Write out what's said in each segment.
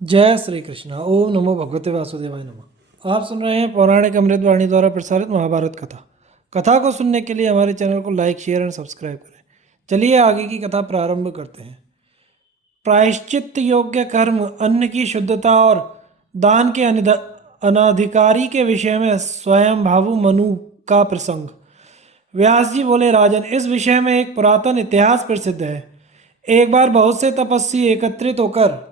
जय श्री कृष्ण। ओम नमो भगवते वासुदेवाय नमः। आप सुन रहे हैं पौराणिक अमृतवाणी द्वारा प्रसारित महाभारत कथा। कथा को सुनने के लिए हमारे चैनल को लाइक शेयर एंड सब्सक्राइब करें। चलिए आगे की कथा प्रारंभ करते हैं। प्रायश्चित योग्य कर्म, अन्न की शुद्धता और दान के अनाधिकारी के विषय में स्वयं भावु मनु का प्रसंग। व्यास जी बोले, राजन, इस विषय में एक पुरातन इतिहास प्रसिद्ध है। एक बार बहुत से तपस्वी एकत्रित होकर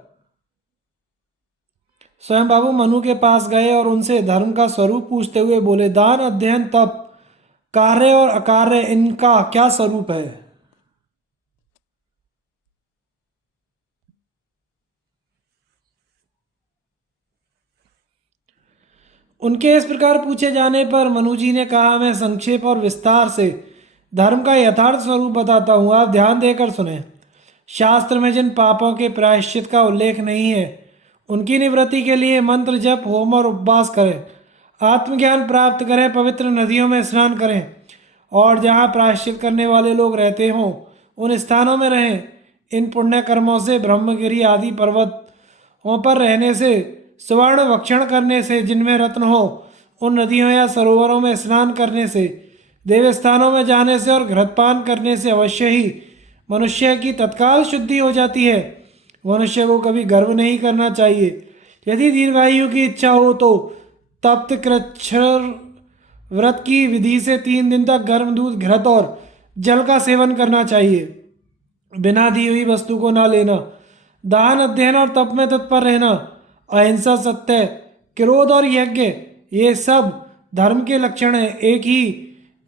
स्वयं बाबू मनु के पास गए और उनसे धर्म का स्वरूप पूछते हुए बोले, दान, अध्ययन, तप, कार्य और अकार्य, इनका क्या स्वरूप है? उनके इस प्रकार पूछे जाने पर मनु जी ने कहा, मैं संक्षेप और विस्तार से धर्म का यथार्थ स्वरूप बताता हूँ, आप ध्यान देकर सुने। शास्त्र में जिन पापों के प्रायश्चित का उल्लेख नहीं है, उनकी निवृत्ति के लिए मंत्र जप, होम और उपवास करें, आत्मज्ञान प्राप्त करें, पवित्र नदियों में स्नान करें और जहाँ प्रायश्चित करने वाले लोग रहते हों उन स्थानों में रहें। इन पुण्य कर्मों से ब्रह्मगिरी आदि पर्वतों पर रहने से, स्वर्ण भक्षण करने से, जिनमें रत्न हो, उन नदियों या सरोवरों में स्नान करने से, देवस्थानों में जाने से और घृतपान करने से अवश्य ही मनुष्य की तत्काल शुद्धि हो जाती है। मनुष्य को कभी गर्व नहीं करना चाहिए। यदि दीर्घायु की इच्छा हो तो तप्त कृच्छ्र व्रत की विधि से 3 दिन तक गर्म दूध, घृत और जल का सेवन करना चाहिए। बिना दी हुई वस्तु को ना लेना, दान, अध्ययन और तप में तत्पर रहना, अहिंसा, सत्य, क्रोध और यज्ञ, ये सब धर्म के लक्षण हैं। एक ही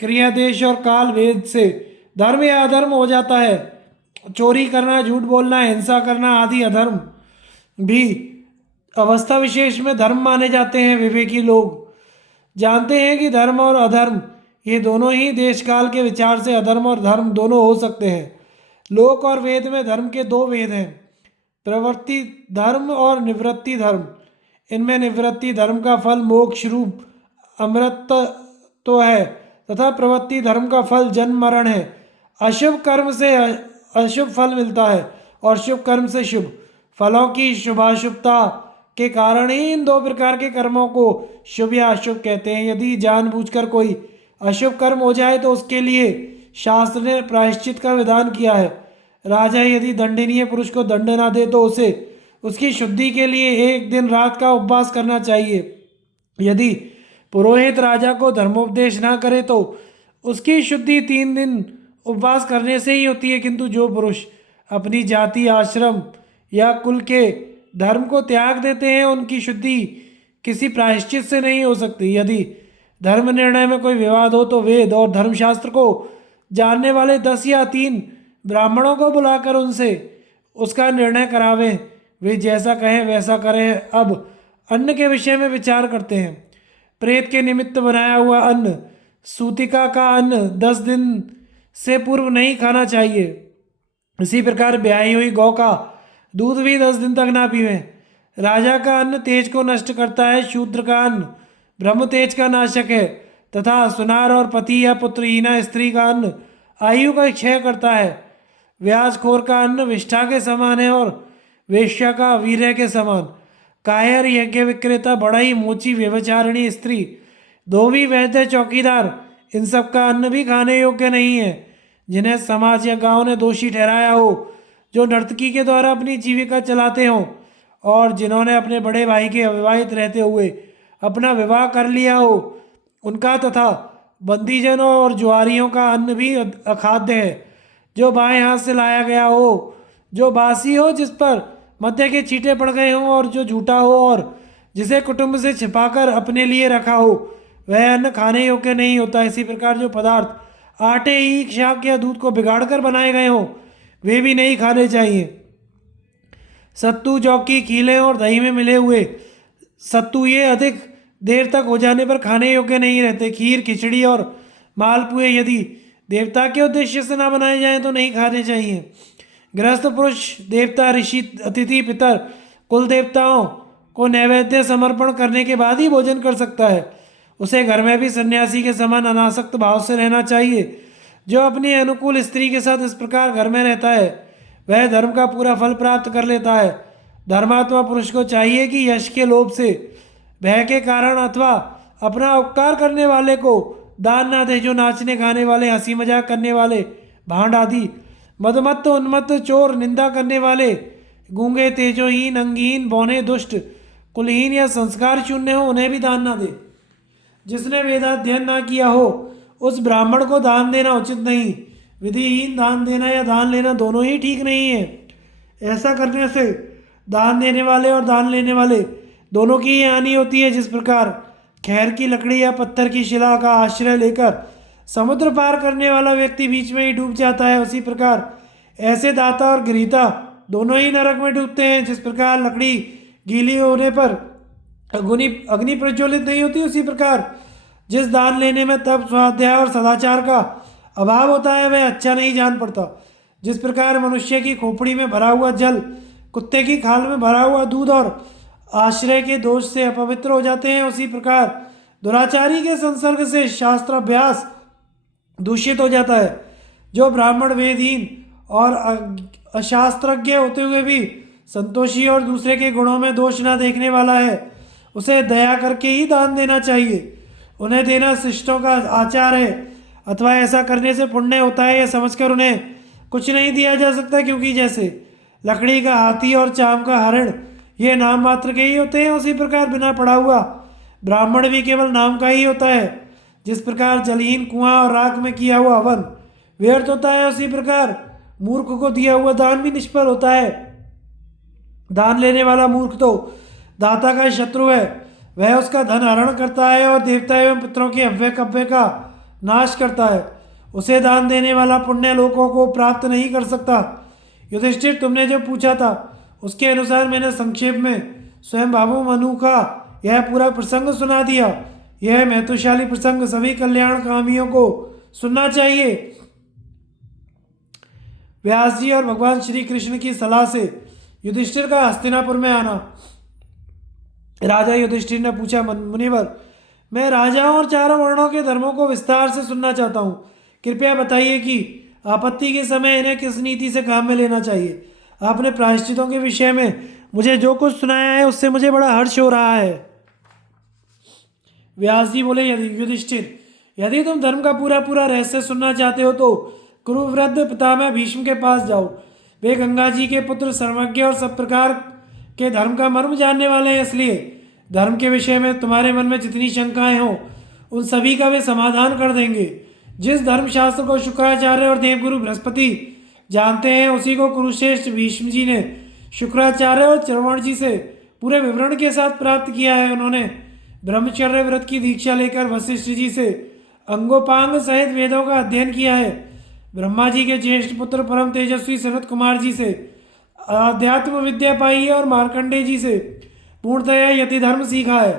क्रिया, देश और काल भेद से धर्म या अधर्म हो जाता है। चोरी करना, झूठ बोलना, हिंसा करना आदि अधर्म भी अवस्था विशेष में धर्म माने जाते हैं। विवेकी लोग जानते हैं कि धर्म और अधर्म ये दोनों ही देश काल के विचार से अधर्म और धर्म दोनों हो सकते हैं। लोक और वेद में धर्म के 2 भेद हैं, प्रवृत्ति धर्म और निवृत्ति धर्म। इनमें निवृत्ति धर्म का फल मोक्ष रूप अमृत तो है तथा प्रवृत्ति धर्म का फल जन्म मरण है। अशुभ कर्म से अशुभ फल मिलता है और शुभ कर्म से शुभ। फलों की शुभाशुभता के कारण ही इन 2 प्रकार के कर्मों को शुभ या अशुभ कहते हैं। यदि जानबूझकर कोई अशुभ कर्म हो जाए तो उसके लिए शास्त्र ने प्रायश्चित का विधान किया है। राजा यदि दंडनीय पुरुष को दंड ना दे तो उसे उसकी शुद्धि के लिए 1 दिन रात का उपवास करना चाहिए। यदि पुरोहित राजा को धर्मोपदेश ना करे तो उसकी शुद्धि 3 दिन उपवास करने से ही होती है। किंतु जो पुरुष अपनी जाति, आश्रम या कुल के धर्म को त्याग देते हैं, उनकी शुद्धि किसी प्रायश्चित से नहीं हो सकती। यदि धर्म निर्णय में कोई विवाद हो तो वेद और धर्मशास्त्र को जानने वाले 10 या 3 ब्राह्मणों को बुलाकर उनसे उसका निर्णय करावें। वे जैसा कहें वैसा करें। अब अन्न के विषय में विचार करते हैं। प्रेत के निमित्त बनाया हुआ अन्न, सूतिका का अन्न 10 दिन से पूर्व नहीं खाना चाहिए। इसी प्रकार ब्याही हुई गौ का दूध भी 10 दिन तक ना पीवें। राजा का अन्न तेज को नष्ट करता है, शूद्र का अन्न ब्रह्म तेज का नाशक है तथा सुनार और पति या पुत्रहीना स्त्री का अन्न आयु का क्षय करता है। व्याजखोर का अन्न विष्ठा के समान है और वेश्या का वीर्य के समान। कायर, यज्ञ विक्रेता, बड़ाई, मोची, व्यभिचारिणी स्त्री, धोबी, वैद्य, चौकीदार, इन सब का अन्न भी खाने योग्य नहीं है। जिन्हें समाज या गांव ने दोषी ठहराया हो, जो नर्तकी के द्वारा अपनी जीविका चलाते हों और जिन्होंने अपने बड़े भाई के अविवाहित रहते हुए अपना विवाह कर लिया हो, उनका तथा बंदीजनों और जुआरियों का अन्न भी अखाद्य है। जो बाएं हाथ से लाया गया हो, जो बासी हो, जिस पर मध्य के छींटे पड़ गए हों और जो झूठा हो और जिसे कुटुंब से छिपाकर अपने लिए रखा हो, वह अन्न खाने योग्य नहीं होता। इसी प्रकार जो पदार्थ आटे, ईख, शाक या दूध को बिगाड़ कर बनाए गए हों, वे भी नहीं खाने चाहिए। सत्तू, जौकी, खीले और दही में मिले हुए सत्तू ये अधिक देर तक हो जाने पर खाने योग्य नहीं रहते। खीर, खिचड़ी और मालपुए यदि देवता के उद्देश्य से ना बनाए जाएं तो नहीं खाने चाहिए। गृहस्थ पुरुष देवता, ऋषि, अतिथि, पितर, कुल देवताओं को नैवेद्य समर्पण करने के बाद ही भोजन कर सकता है। उसे घर में भी सन्यासी के समान अनासक्त भाव से रहना चाहिए। जो अपनी अनुकूल स्त्री के साथ इस प्रकार घर में रहता है, वह धर्म का पूरा फल प्राप्त कर लेता है। धर्मात्मा पुरुष को चाहिए कि यश के लोभ से, भय के कारण अथवा अपना उपकार करने वाले को दान ना दे, जो नाचने गाने वाले, हंसी मजाक करने वाले, भांड आदि, मदमत्त उन्मत्त, चोर, निंदा करने वाले, गूंगे, तेजोहीन, अंगहीन, बौने, दुष्ट, कुलहीन या संस्कार शून्य हो, उन्हें भी दान ना दे। जिसने वेदाध्ययन ना किया हो उस ब्राह्मण को दान देना उचित नहीं। विधिहीन दान देना या दान लेना दोनों ही ठीक नहीं है। ऐसा करने से दान देने वाले और दान लेने वाले दोनों की ही हानि होती है। जिस प्रकार खैर की लकड़ी या पत्थर की शिला का आश्रय लेकर समुद्र पार करने वाला व्यक्ति बीच में ही डूब जाता है, उसी प्रकार ऐसे दाता और गृहीता दोनों ही नरक में डूबते हैं। जिस प्रकार लकड़ी गीली होने पर अग्नि प्रज्वलित नहीं होती, उसी प्रकार जिस दान लेने में तप, स्वाध्याय और सदाचार का अभाव होता है वह अच्छा नहीं जान पड़ता। जिस प्रकार मनुष्य की खोपड़ी में भरा हुआ जल कुत्ते की खाल में भरा हुआ दूध और आश्रय के दोष से अपवित्र हो जाते हैं, उसी प्रकार दुराचारी के संसर्ग से शास्त्राभ्यास दूषित हो जाता है। जो ब्राह्मण वेदहीन और अशास्त्रज्ञ होते हुए भी संतोषी और दूसरे के गुणों में दोष न देखने वाला है, उसे दया करके ही दान देना चाहिए। उन्हें देना शिष्टों का आचार है, अथवा ऐसा करने से पुण्य होता है, यह समझकर उन्हें कुछ नहीं दिया जा सकता, क्योंकि जैसे लकड़ी का हाथी और चाम का हरिण ये नाम मात्र के ही होते हैं, उसी प्रकार बिना पढ़ा हुआ ब्राह्मण भी केवल नाम का ही होता है। जिस प्रकार जलहीन कुआं और राख में किया हुआ हवन व्यर्थ होता है, उसी प्रकार मूर्ख को दिया हुआ दान भी निष्फल होता है। दान लेने वाला मूर्ख तो दाता का शत्रु है, वह उसका धन हरण करता है और देवता एवं पितरों के अव्यय कव्य का नाश करता है। उसे दान देने वाला पुण्य लोकों को प्राप्त नहीं कर सकता। युधिष्ठिर, तुमने जो पूछा था उसके अनुसार मैंने संक्षेप में स्वयं बाबू मनु का यह पूरा प्रसंग सुना दिया। यह महत्वशाली प्रसंग सभी कल्याण कामियों को सुनना चाहिए। व्यास जी और भगवान श्री कृष्ण की सलाह से युधिष्ठिर का हस्तिनापुर में आना। राजा युधिष्ठिर ने पूछा, मुनिवर, मैं राजाओं और चारों वर्णों के धर्मों को विस्तार से सुनना चाहता हूँ। कृपया बताइए कि आपत्ति के समय इन्हें किस नीति से काम में लेना चाहिए। आपने प्रायश्चितों के विषय में मुझे जो कुछ सुनाया है उससे मुझे बड़ा हर्ष हो रहा है। व्यास जी बोले, युधिष्ठिर, यदि तुम धर्म का पूरा पूरा रहस्य सुनना चाहते हो तो कुरुवृद्ध पितामह भीष्म के पास जाओ। वे गंगा जी के पुत्र, सर्वज्ञ और सब प्रकार के धर्म का मर्म जानने वाले हैं, इसलिए धर्म के विषय में तुम्हारे मन में जितनी शंकाएं हो उन सभी का वे समाधान कर देंगे। जिस धर्मशास्त्र को शुक्राचार्य और देवगुरु बृहस्पति जानते हैं उसी को कुरुश्रेष्ठ भीष्म जी ने शुक्राचार्य और चरवण जी से पूरे विवरण के साथ प्राप्त किया है। उन्होंने ब्रह्मचर्य व्रत की दीक्षा लेकर वशिष्ठ जी से अंगोपांग सहित वेदों का अध्ययन किया है। ब्रह्मा जी के ज्येष्ठ पुत्र परम तेजस्वी सनत कुमार जी से अध्यात्म विद्या पाई है और मार्कंडेय जी से पूर्णतया यति धर्म सीखा है।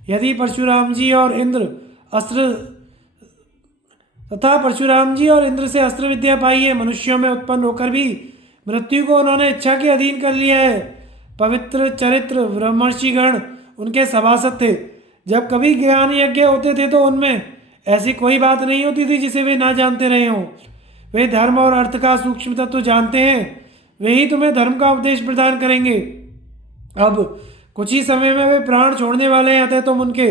यदि परशुराम जी और इंद्र से अस्त्र विद्या पाई है। मनुष्यों में उत्पन्न होकर भी मृत्यु को उन्होंने इच्छा के अधीन कर लिया है। पवित्र चरित्र ब्रह्मर्षिगण उनके सभासद थे। जब कभी ज्ञान यज्ञ होते थे तो उनमें ऐसी कोई बात नहीं होती थी जिसे वे ना जानते रहे हों। वे धर्म और अर्थ का सूक्ष्म तत्व जानते हैं, वे ही तुम्हें धर्म का उपदेश प्रदान करेंगे। अब कुछ ही समय में वे प्राण छोड़ने वाले हैं, अतः तुम उनके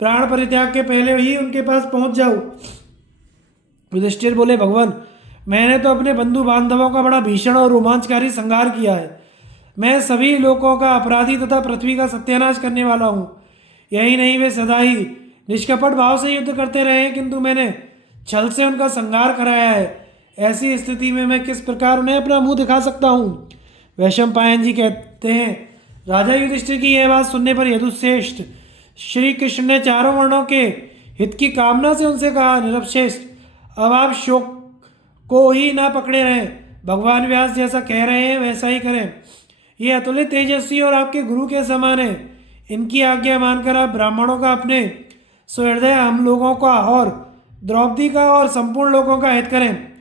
प्राण परित्याग के पहले ही उनके पास पहुंच जाओ। युधिष्ठिर बोले, भगवान, मैंने तो अपने बंधु बांधवों का बड़ा भीषण और रोमांचकारी संहार किया है। मैं सभी लोगों का अपराधी तथा पृथ्वी का सत्यानाश करने वाला हूँ। यही नहीं, वे सदा ही निष्कपट भाव से युद्ध करते रहे, किंतु मैंने छल से उनका संहार कराया है। ऐसी स्थिति में मैं किस प्रकार उन्हें अपना मुंह दिखा सकता हूँ। वैशंपायन जी कहते हैं, राजा युधिष्ठिर की यह बात सुनने पर यदुश्रेष्ठ श्री कृष्ण ने चारों वर्णों के हित की कामना से उनसे कहा, निरपश्रेष्ठ, अब आप शोक को ही ना पकड़े रहें। भगवान व्यास जैसा कह रहे हैं वैसा ही करें। ये अतुलित तेजस्वी और आपके गुरु के समान है। इनकी आज्ञा मानकर आप ब्राह्मणों का, अपने सुहृदय हम लोगों का और द्रौपदी का और संपूर्ण लोगों का हित करें।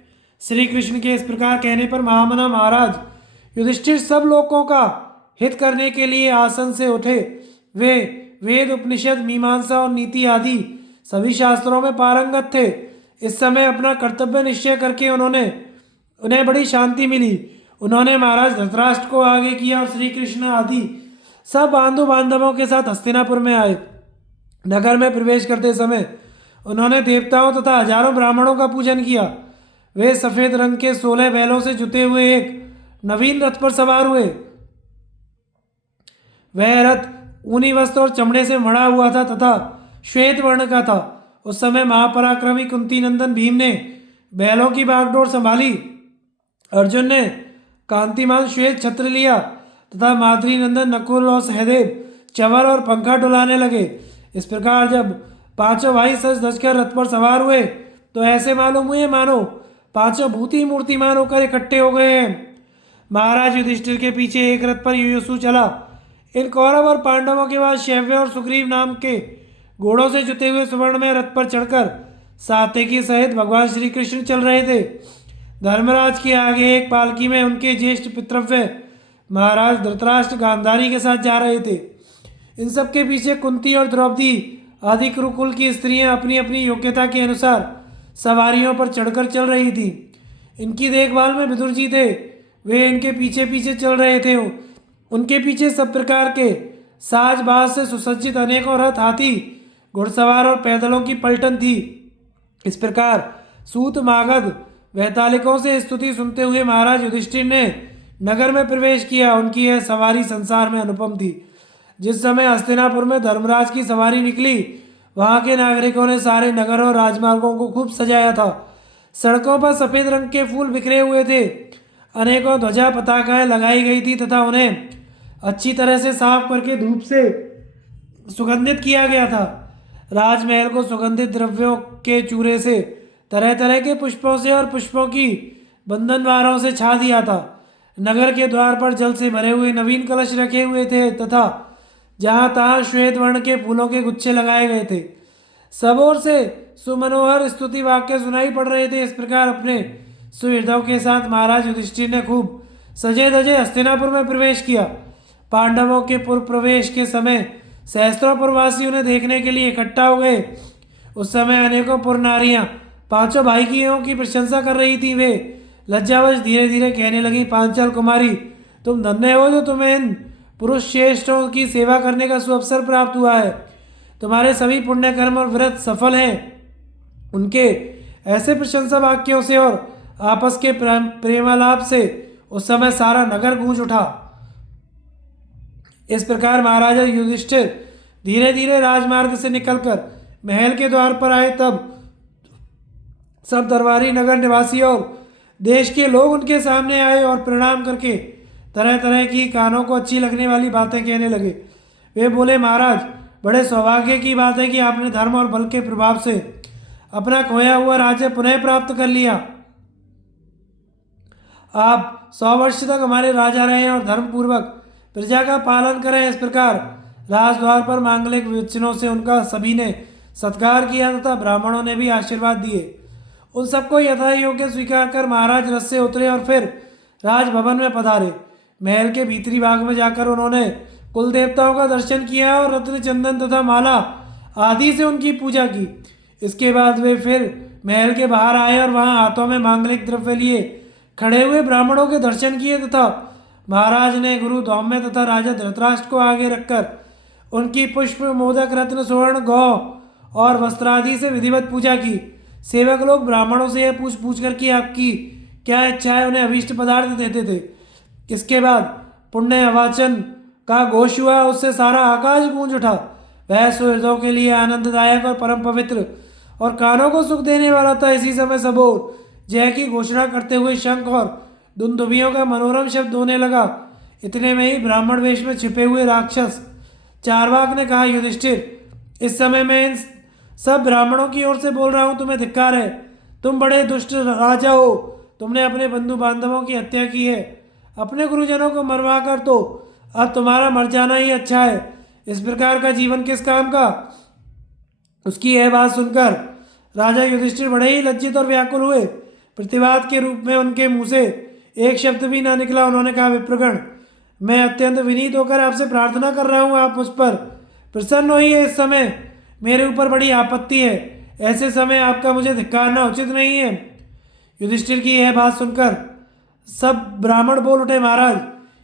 श्री कृष्ण के इस प्रकार कहने पर महामना महाराज युधिष्ठिर सब लोगों का हित करने के लिए आसन से उठे। वे वेद, उपनिषद, मीमांसा और नीति आदि सभी शास्त्रों में पारंगत थे। इस समय अपना कर्तव्य निश्चय करके उन्हें बड़ी शांति मिली उन्होंने महाराज धृतराष्ट्र को आगे किया और श्री कृष्ण आदि सब बांधु बांधवों के साथ हस्तिनापुर में आए। नगर में प्रवेश करते समय उन्होंने देवताओं तथा हजारों ब्राह्मणों का पूजन किया। वे सफेद रंग के 16 बैलों से जुते हुए एक नवीन रथ पर सवार हुए। वह रथ ऊनी वस्त्र और चमड़े से मढ़ा हुआ था तथा श्वेत वर्ण का था। उस समय महापराक्रमी कुंती नंदन भीम ने बैलों की बागडोर संभाली। अर्जुन ने कांतिमान श्वेत छत्र लिया तथा माद्री नंदन नकुल और सहदेव चंवर और पंखा डुलाने लगे। इस प्रकार जब पांचों भाई सज धज कर रथ पर सवार हुए तो ऐसे मालूम हुए मानो पांचों भूति मूर्तिमान होकर इकट्ठे हो गए हैं। महाराज युधिष्ठिर के पीछे एक रथ पर युयुत्सु चला। इन कौरव और पांडवों के बाद शैव्य और सुग्रीव नाम के घोड़ों से जुते हुए सुवर्ण में रथ पर चढ़कर सात्यकी सहित भगवान श्री कृष्ण चल रहे थे। धर्मराज के आगे एक पालकी में उनके ज्येष्ठ पितृव्य महाराज धृतराष्ट्र गांधारी के साथ जा रहे थे। इन सब के पीछे कुंती और द्रौपदी आदि कुरुकुल की स्त्रियां अपनी अपनी योग्यता के अनुसार सवारियों पर चढ़कर चल रही थी। इनकी देखभाल में विदुर जी थे। वे इनके पीछे पीछे चल रहे थे। उनके पीछे सब प्रकार के साज बाज से सुसज्जित अनेकों रथ, हाथी, घुड़सवार और पैदलों की पलटन थी। इस प्रकार सूत मागध वैतालिकों से स्तुति सुनते हुए महाराज युधिष्ठिर ने नगर में प्रवेश किया। उनकी यह सवारी संसार में अनुपम थी। जिस समय हस्तिनापुर में धर्मराज की सवारी निकली, वहाँ के नागरिकों ने सारे नगर और राजमार्गों को खूब सजाया था। सड़कों पर सफ़ेद रंग के फूल बिखरे हुए थे। अनेकों ध्वजा पताकाएं लगाई गई थी तथा उन्हें अच्छी तरह से साफ करके धूप से सुगंधित किया गया था। राजमहल को सुगंधित द्रव्यों के चूरे से, तरह तरह के पुष्पों से और पुष्पों की बंधनवारों से छा दिया था। नगर के द्वार पर जल से भरे हुए नवीन कलश रखे हुए थे तथा जहाँ तहाँ श्वेत वर्ण के फूलों के गुच्छे लगाए गए थे। सब ओर से सुमनोहर स्तुति वाक्य सुनाई पड़ रहे थे। इस प्रकार अपने सुहृदों के साथ महाराज युधिष्ठिर ने खूब सजे धजे हस्तिनापुर में प्रवेश किया। पांडवों के पूर्व प्रवेश के समय सहस्त्रों पुरवासी उन्हें देखने के लिए इकट्ठा हो गए। उस समय अनेकों पुर नारियां पांचों भाइयों की प्रशंसा कर रही थी। वे लज्जावश धीरे धीरे कहने लगी, पांचाल कुमारी, तुम धन्य हो जो तुम्हें इन पुरुष श्रेष्ठों की सेवा करने का सुअवसर प्राप्त हुआ है। तुम्हारे सभी पुण्य कर्म और व्रत सफल हैं। उनके ऐसे प्रशंसा वाक्यों से और आपस के प्रेमालाप से उस समय सारा नगर गूंज उठा। इस प्रकार महाराजा युधिष्ठिर धीरे धीरे राजमार्ग से निकलकर महल के द्वार पर आए। तब सब दरबारी, नगर निवासी और देश के लोग उनके सामने आए और प्रणाम करके तरह तरह की कानों को अच्छी लगने वाली बातें कहने लगे। वे बोले, महाराज, बड़े सौभाग्य की बात है कि आपने धर्म और बल के प्रभाव से अपना खोया हुआ राज्य पुनः प्राप्त कर लिया। आप 100 वर्ष तक हमारे राजा रहे और धर्मपूर्वक प्रजा का पालन करें। इस प्रकार राजद्वार पर मांगलिक वचनों से उनका सभी ने सत्कार किया तथा ब्राह्मणों ने भी आशीर्वाद दिए। उन सबको यथा योग्य स्वीकार कर महाराज रथ से उतरे और फिर राजभवन में पधारे। महल के भीतरी भाग में जाकर उन्होंने कुल देवताओं का दर्शन किया और रत्न, चंदन तथा माला आदि से उनकी पूजा की। इसके बाद वे फिर महल के बाहर आए और वहां हाथों में मांगलिक द्रव्य लिए खड़े हुए ब्राह्मणों के दर्शन किए तथा महाराज ने गुरु धौम्य तथा राजा धृतराष्ट्र को आगे रखकर उनकी पुष्प, मोदक, रत्न, स्वर्ण, गौ और वस्त्रादि से विधिवत पूजा की। सेवक लोग ब्राह्मणों से यह पूछ कर कि आपकी क्या इच्छा है, उन्हें अभीष्ट पदार्थ देते थे। इसके बाद पुण्य अवाचन का घोष हुआ, उससे सारा आकाश गूंज उठा। वह सुहृदों के लिए आनंददायक और परम पवित्र और कानों को सुख देने वाला था। इसी समय सब ओर जय की घोषणा करते हुए शंख और दुंदुभियों का मनोरम शब्द होने लगा। इतने में ही ब्राह्मण वेश में छिपे हुए राक्षस चारवाक ने कहा, युधिष्ठिर, इस समय मैं इन सब ब्राह्मणों की ओर से बोल रहा हूँ, तुम्हें धिक्कार है। तुम बड़े दुष्ट राजा हो। तुमने अपने बंधु बांधवों की हत्या की है, अपने गुरुजनों को मरवा कर, तो अब तुम्हारा मर जाना ही अच्छा है। इस प्रकार का जीवन किस काम का। उसकी यह बात सुनकर राजा युधिष्ठिर बड़े ही लज्जित और व्याकुल हुए। प्रतिवाद के रूप में उनके मुंह से एक शब्द भी ना निकला। उन्होंने कहा, विप्रगण, मैं अत्यंत विनीत होकर आपसे प्रार्थना कर रहा हूँ, आप मुझ पर प्रसन्न होइए। इस समय मेरे ऊपर बड़ी आपत्ति है। ऐसे समय आपका मुझे धिक्कारना उचित नहीं है। युधिष्ठिर की यह बात सुनकर सब ब्राह्मण बोल उठे, महाराज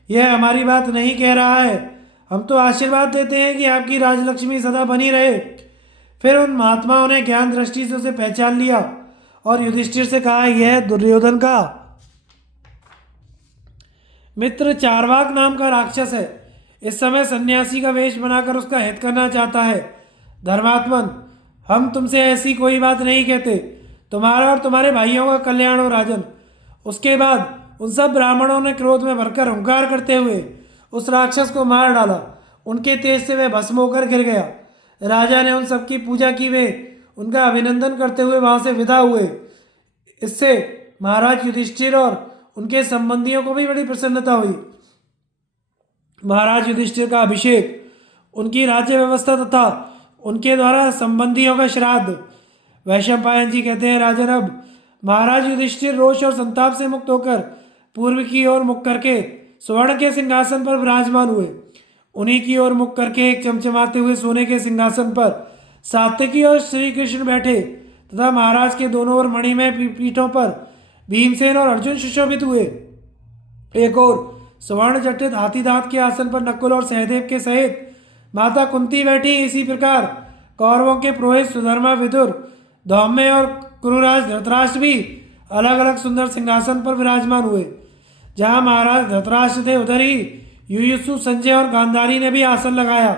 यह हमारी बात नहीं कह रहा है, हम तो आशीर्वाद देते हैं कि आपकी राजलक्ष्मी सदा बनी रहे। फिर उन महात्माओं ने ज्ञान दृष्टि से उसे पहचान लिया और युधिष्ठिर से कहा, यह दुर्योधन का मित्र चारवाक नाम का राक्षस है, इस समय सन्यासी का वेश बनाकर उसका हित करना चाहता है। धर्मात्मन, हम तुमसे ऐसी कोई बात नहीं कहते, तुम्हारा और तुम्हारे भाइयों का कल्याण हो राजन। उसके बाद उन सब ब्राह्मणों ने क्रोध में भरकर हुंकार करते हुए उस राक्षस को मार डाला। उनके तेज से वह भस्म होकर गिर गया। राजा ने उन सबकी पूजा की, वे उनका अभिनंदन करते हुए वहां से विदा हुए। इससे महाराज युधिष्ठिर और उनके संबंधियों को भी बड़ी प्रसन्नता हुई। महाराज युधिष्ठिर का अभिषेक, उनकी राज्य व्यवस्था तथा उनके द्वारा संबंधियों का श्राद्ध। वैशंपायन जी कहते हैं, राजन अब महाराज युधिष्ठिर रोष और संताप से मुक्त होकर पूर्व की ओर मुख करके स्वर्ण के सिंहासन पर विराजमान हुए। उन्हीं की ओर मुख करके एक चमचमाते हुए सोने के सिंहासन पर सात्यकी और श्री कृष्ण बैठे तथा महाराज के दोनों ओर मणिमय पीठों पर भीमसेन और अर्जुन सुशोभित हुए। एक और स्वर्ण जटित हाथी दांत के आसन पर नकुल और सहदेव के सहित माता कुंती बैठी। इसी प्रकार कौरवों के पुरोहित सुधर्मा, विदुर, धौम्य और कुरुराज धृतराष्ट्र भी अलग अलग सुंदर सिंहासन पर विराजमान हुए। जहाँ महाराज धृतराष्ट्र थे उधर ही युयुत्सु, संजय और गांधारी ने भी आसन लगाया।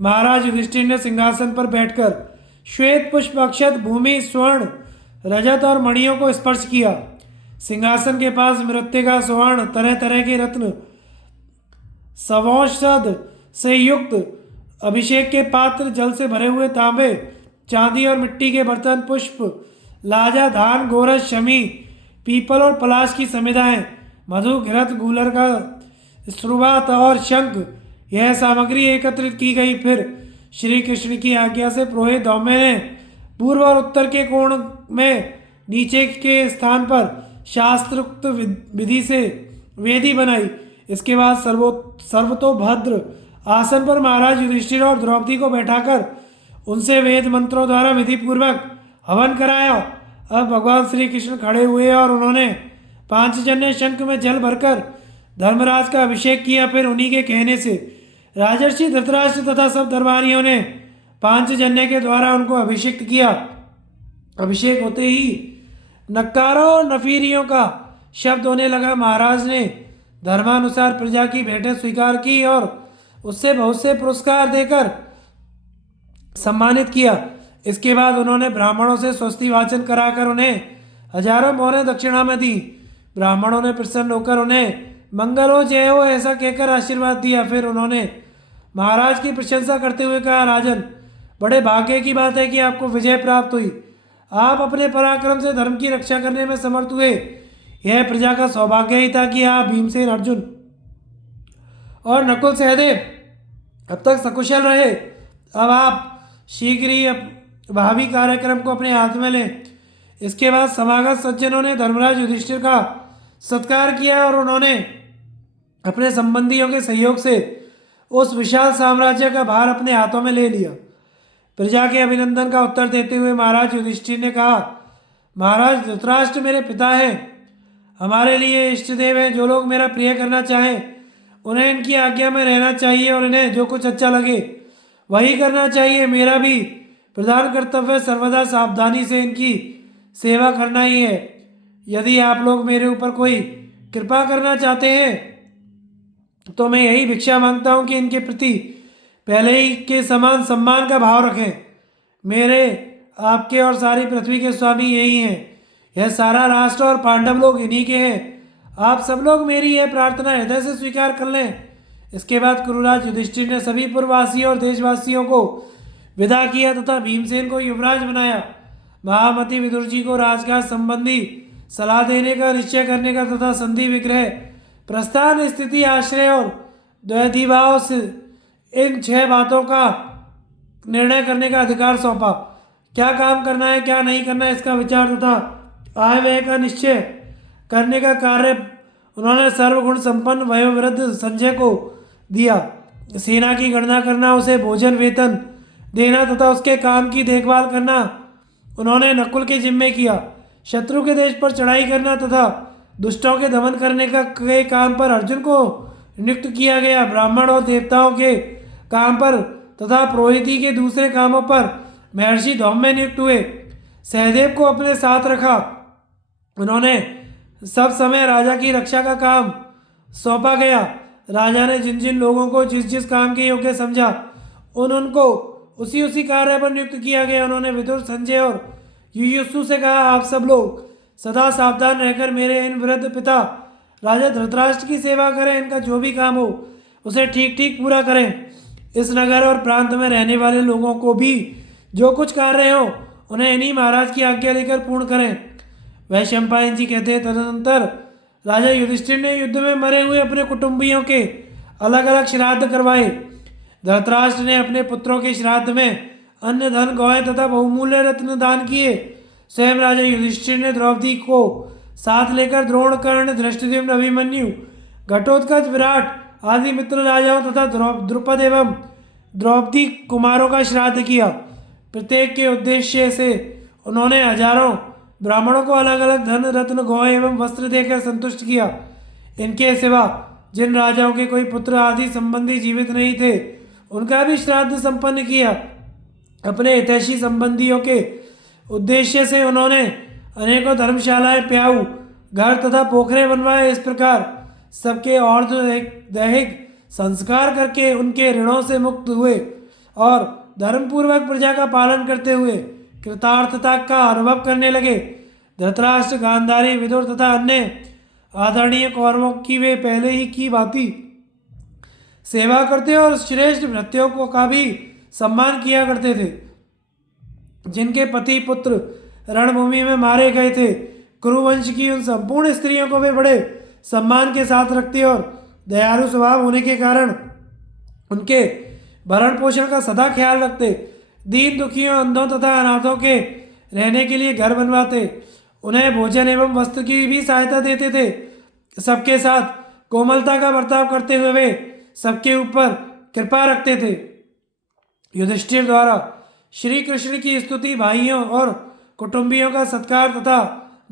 महाराज युधिष्ठिर ने सिंहासन पर बैठकर श्वेत पुष्प, अक्षत, भूमि, स्वर्ण, रजत और मणियों को स्पर्श किया। सिंहासन के पास मृत्तिका, स्वर्ण, तरह तरह के रत्न, सवौषध से युक्त अभिषेक के पात्र, जल से भरे हुए तांबे, चांदी और मिट्टी के बर्तन, पुष्प, लाजा, धान, गोरस, शमी, पीपल और पलाश की समिधाएं, मधु, घृत, गूलर का स्रुवात और शंख, यह सामग्री एकत्रित की गई। फिर श्री कृष्ण की आज्ञा से पुरोहित धौम्य ने पूर्व और उत्तर के कोण में नीचे के स्थान पर शास्त्रोक्त विधि से वेदी बनाई। इसके बाद सर्वतोभद्र आसन पर महाराज युधिष्ठिर और द्रौपदी को बैठाकर उनसे वेद मंत्रों द्वारा विधि पूर्वक हवन कराया। अब भगवान श्री कृष्ण खड़े हुए और उन्होंने पांचजन्य शंख में जल भरकर धर्मराज का अभिषेक किया। फिर उन्हीं के कहने से राजर्षि धृतराष्ट्र तथा सब दरबारियों ने पांचजन्य के द्वारा उनको अभिषिक्त किया। अभिषेक होते ही नक्कारों और नफीरियों का शब्द होने लगा। महाराज ने धर्मानुसार प्रजा की भेंटें स्वीकार की और उससे बहुत से पुरस्कार देकर सम्मानित किया। इसके बाद उन्होंने ब्राह्मणों से स्वस्ति वाचन कराकर उन्हें हजारों मोहरें दक्षिणा में दी। ब्राह्मणों ने प्रसन्न होकर उन्हें मंगल हो, जय हो ऐसा कहकर आशीर्वाद दिया। फिर उन्होंने महाराज की प्रशंसा करते हुए कहा, राजन बड़े भाग्य की बात है कि आपको विजय प्राप्त हुई। आप अपने पराक्रम से धर्म की रक्षा करने में समर्थ हुए। यह प्रजा का सौभाग्य ही था कि आप भीमसेन, अर्जुन और नकुल, सहदेव अब तक सकुशल रहे। अब आप शीघ्र ही भावी कार्यक्रम को अपने हाथ में लें। इसके बाद समागत सज्जनों ने धर्मराज युधिष्ठिर का सत्कार किया और उन्होंने अपने संबंधियों के सहयोग से उस विशाल साम्राज्य का भार अपने हाथों में ले लिया। प्रजा के अभिनंदन का उत्तर देते हुए महाराज युधिष्ठिर ने कहा, महाराज धृतराष्ट्र मेरे पिता हैं, हमारे लिए इष्ट देव हैं। जो लोग मेरा प्रिय करना चाहें उन्हें इनकी आज्ञा में रहना चाहिए और इन्हें जो कुछ अच्छा लगे वही करना चाहिए। मेरा भी प्रधान कर्तव्य सर्वदा सावधानी से इनकी सेवा करना ही है। यदि आप लोग मेरे ऊपर कोई कृपा करना चाहते हैं तो मैं यही भिक्षा मांगता हूँ कि इनके प्रति पहले ही के समान सम्मान का भाव रखें। मेरे, आपके और सारी पृथ्वी के स्वामी यही हैं। यह सारा राष्ट्र और पांडव लोग इन्हीं के हैं। आप सब लोग मेरी यह प्रार्थना हृदय से स्वीकार कर लें। इसके बाद कुरुराज युधिष्ठिर ने सभी पुरवासियों और देशवासियों को विदा किया तथा भीमसेन को युवराज बनाया। महामति विदुर जी को राजकाज संबंधी सलाह देने का, निश्चय करने का तथा संधि विग्रह, प्रस्थान, स्थिति, आश्रय और द्वैधिभाव से इन 6 बातों का निर्णय करने का अधिकार सौंपा। क्या काम करना है, क्या नहीं करना है, इसका विचार तथा आय व्यय का निश्चय करने का कार्य उन्होंने सर्वगुण संपन्न वयोवृद्ध संजय को दिया। सेना की गणना करना, उसे भोजन वेतन देना तथा उसके काम की देखभाल करना उन्होंने नकुल के जिम्मे किया। शत्रु के देश पर चढ़ाई करना तथा दुष्टों के दमन करने के काम पर अर्जुन को नियुक्त किया गया। ब्राह्मण और देवताओं के काम पर तथा पुरोहिती के दूसरे कामों पर महर्षि धौम्य नियुक्त हुए। सहदेव को अपने साथ रखा। उन्होंने सब समय राजा की रक्षा का काम सौंपा गया। राजा ने जिन जिन लोगों को जिस जिस काम के योग्य समझा उनको उसी उसी कार्य पर नियुक्त किया गया। उन्होंने विदुर, संजय और युयुत्सु से कहा, आप सब लोग सदा सावधान रहकर मेरे इन वृद्ध पिता राजा धृतराष्ट्र की सेवा करें। इनका जो भी काम हो उसे ठीक ठीक पूरा करें। इस नगर और प्रांत में रहने वाले लोगों को भी जो कुछ कार्य हो उन्हें इन्हीं महाराज की आज्ञा लेकर पूर्ण करें। वैशंपायन जी कहते हैं, तदनंतर राजा युधिष्ठिर ने युद्ध में मरे हुए अपने कुटुंबियों के अलग अलग श्राद्ध करवाए। धृतराष्ट्र ने अपने पुत्रों के श्राद्ध में अन्न, धन, गौएं तथा बहुमूल्य रत्न दान किए। स्वयं राजा युधिष्ठिर ने द्रौपदी को साथ लेकर द्रोण, कर्ण, धृष्टद्युम्न, अभिमन्यु, घटोत्कच, विराट आदि मित्र राजाओं तथा द्रुपद एवं द्रौपदी कुमारों का श्राद्ध किया। प्रत्येक के उद्देश्य से उन्होंने हजारों ब्राह्मणों को अलग अलग धन, रत्न, गौएं एवं वस्त्र देकर संतुष्ट किया। इनके सिवा जिन राजाओं के कोई पुत्र आदि संबंधी जीवित नहीं थे उनका भी श्राद्ध संपन्न किया। अपने हितैषी संबंधियों के उद्देश्य से उन्होंने अनेकों धर्मशालाएं, प्याऊ, घर तथा पोखरे बनवाए। इस प्रकार सबके और दैहिक संस्कार करके उनके ऋणों से मुक्त हुए और धर्मपूर्वक प्रजा का पालन करते हुए कृतार्थता का अनुभव करने लगे। धृतराष्ट्र, गांधारी, विदुर तथा अन्य आदरणीय कौरवों की वे पहले ही की भांति सेवा करते और श्रेष्ठ भृत्यों को का भी सम्मान किया करते थे। जिनके पति पुत्र रणभूमि में मारे गए थे, कुरुवंश की उन संपूर्ण स्त्रियों को वे बड़े सम्मान के साथ रखते और दयालु स्वभाव होने के कारण उनके भरण पोषण का सदा ख्याल रखते। दीन दुखियों, अंधों तथा अनाथों के रहने के लिए घर बनवाते। उन्हें भोजन एवं वस्त्र की भी सहायता देते थे। सबके साथ कोमलता का बर्ताव करते हुए वे सबके ऊपर कृपा रखते थे। युधिष्ठिर द्वारा श्री कृष्ण की स्तुति, भाइयों और कुटुंबियों का सत्कार तथा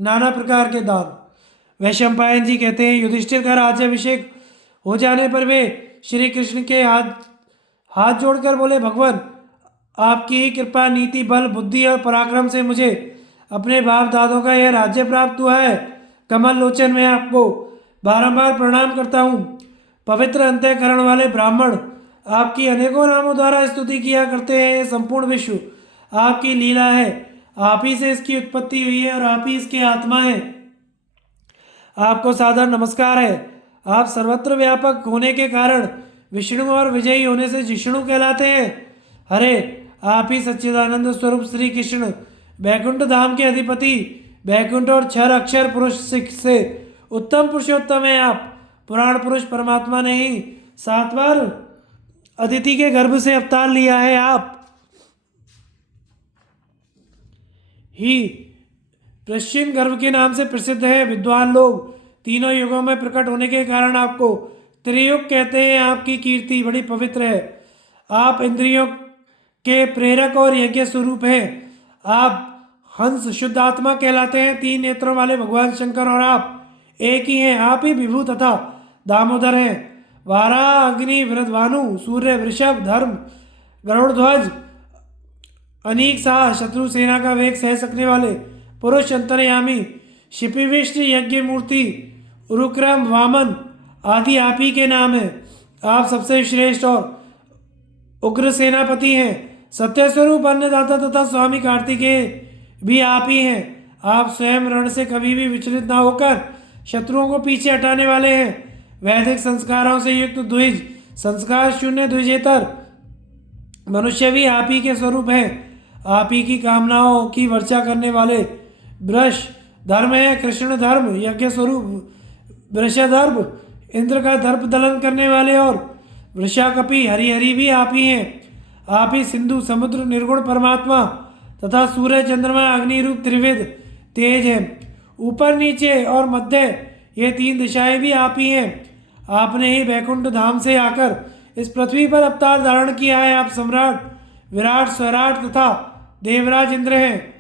नाना प्रकार के दान। वैशंपायन जी कहते हैं, युधिष्ठिर का राज्याभिषेक हो जाने पर वे श्री कृष्ण के हाथ जोड़कर बोले, भगवान आपकी ही कृपा, नीति, बल, बुद्धि और पराक्रम से मुझे अपने बाप दादों का यह राज्य प्राप्त हुआ है। कमल लोचन, मैं आपको बारंबार प्रणाम करता हूँ। पवित्र अंतःकरण वाले ब्राह्मण आपकी अनेकों नामों द्वारा स्तुति किया करते हैं। संपूर्ण विश्व आपकी लीला है। आप ही से इसकी उत्पत्ति हुई है और आप ही इसके आत्मा हैं। आपको सादर नमस्कार है। आप सर्वत्र व्यापक होने के कारण विष्णु और विजयी होने से जिष्णु कहलाते हैं। हरे, आप ही सच्चिदानंद स्वरूप श्री कृष्ण बैकुंठ धाम के अधिपति, बैकुंठ और क्षर अक्षर पुरुष से उत्तम पुरुषोत्तम है। आप पुराण पुरुष परमात्मा ने ही 7 बार अदिति के गर्भ से अवतार लिया है। आप ही पश्चिम गर्भ के नाम से प्रसिद्ध है। विद्वान लोग तीनों युगों में प्रकट होने के कारण आपको त्रियुग कहते हैं। आपकी कीर्ति बड़ी पवित्र है। आप इंद्रियों के प्रेरक और यज्ञ स्वरूप हैं। आप हंस शुद्ध आत्मा कहलाते हैं। 3 नेत्रों वाले भगवान शंकर और आप एक ही हैं। आप ही विभु तथा दामोदर हैं। वारा, अग्नि, वृद्धभानु, सूर्य, वृषभ, धर्म, गरुड़ध्वज, अनीक साह, शत्रु सेना का वेग सह सकने वाले पुरुष, अंतर्यामी, शिपिविष्ट, यज्ञ मूर्ति, उरुक्रम, वामन आदि आप ही के नाम हैं। आप सबसे श्रेष्ठ और उग्र सेनापति हैं। सत्य स्वरूप, अन्नदाता तथा स्वामी कार्तिकेय भी आप ही हैं। आप स्वयं रण से कभी भी विचलित ना होकर शत्रुओं को पीछे हटाने वाले हैं। वैदिक संस्कारों से युक्त द्विज, संस्कार शून्य द्विजेतर मनुष्य भी आप ही के स्वरूप हैं। आप ही की कामनाओं की वर्षा करने वाले वृष धर्म है। कृष्ण धर्म, यज्ञ स्वरूप वृषधर्म, इंद्र का दर्प दलन करने वाले और वृषाकपि, हरिहरि भी आप ही हैं। आप ही सिंधु, समुद्र, निर्गुण परमात्मा तथा सूर्य, चंद्रमा, अग्नि रूप त्रिविध तेज हैं। ऊपर, नीचे और मध्य ये 3 दिशाएं भी आप ही हैं। आपने ही बैकुंठ धाम से आकर इस पृथ्वी पर अवतार धारण किया है। आप सम्राट, विराट, स्वराट तथा देवराज इंद्र हैं।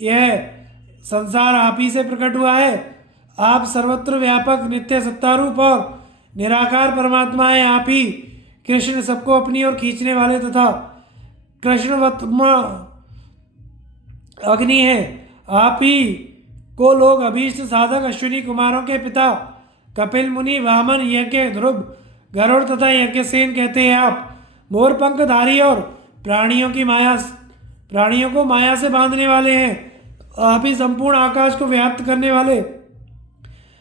यह संसार आप ही से प्रकट हुआ है। आप सर्वत्र व्यापक नित्य सत्तारूप और निराकार परमात्मा हैं। आप ही कृष्ण सबको अपनी ओर खींचने वाले तथा कृष्णवत्मा अग्नि है। आप ही को लोग अभीष्ट साधक अश्विनी कुमारों के पिता कपिल मुनि वामन यज्ञ ध्रुव गरुड़ तथा यज्ञसेन कहते हैं। आप मोर पंखधारी और प्राणियों को माया से बांधने वाले हैं। आप ही संपूर्ण आकाश को व्याप्त करने वाले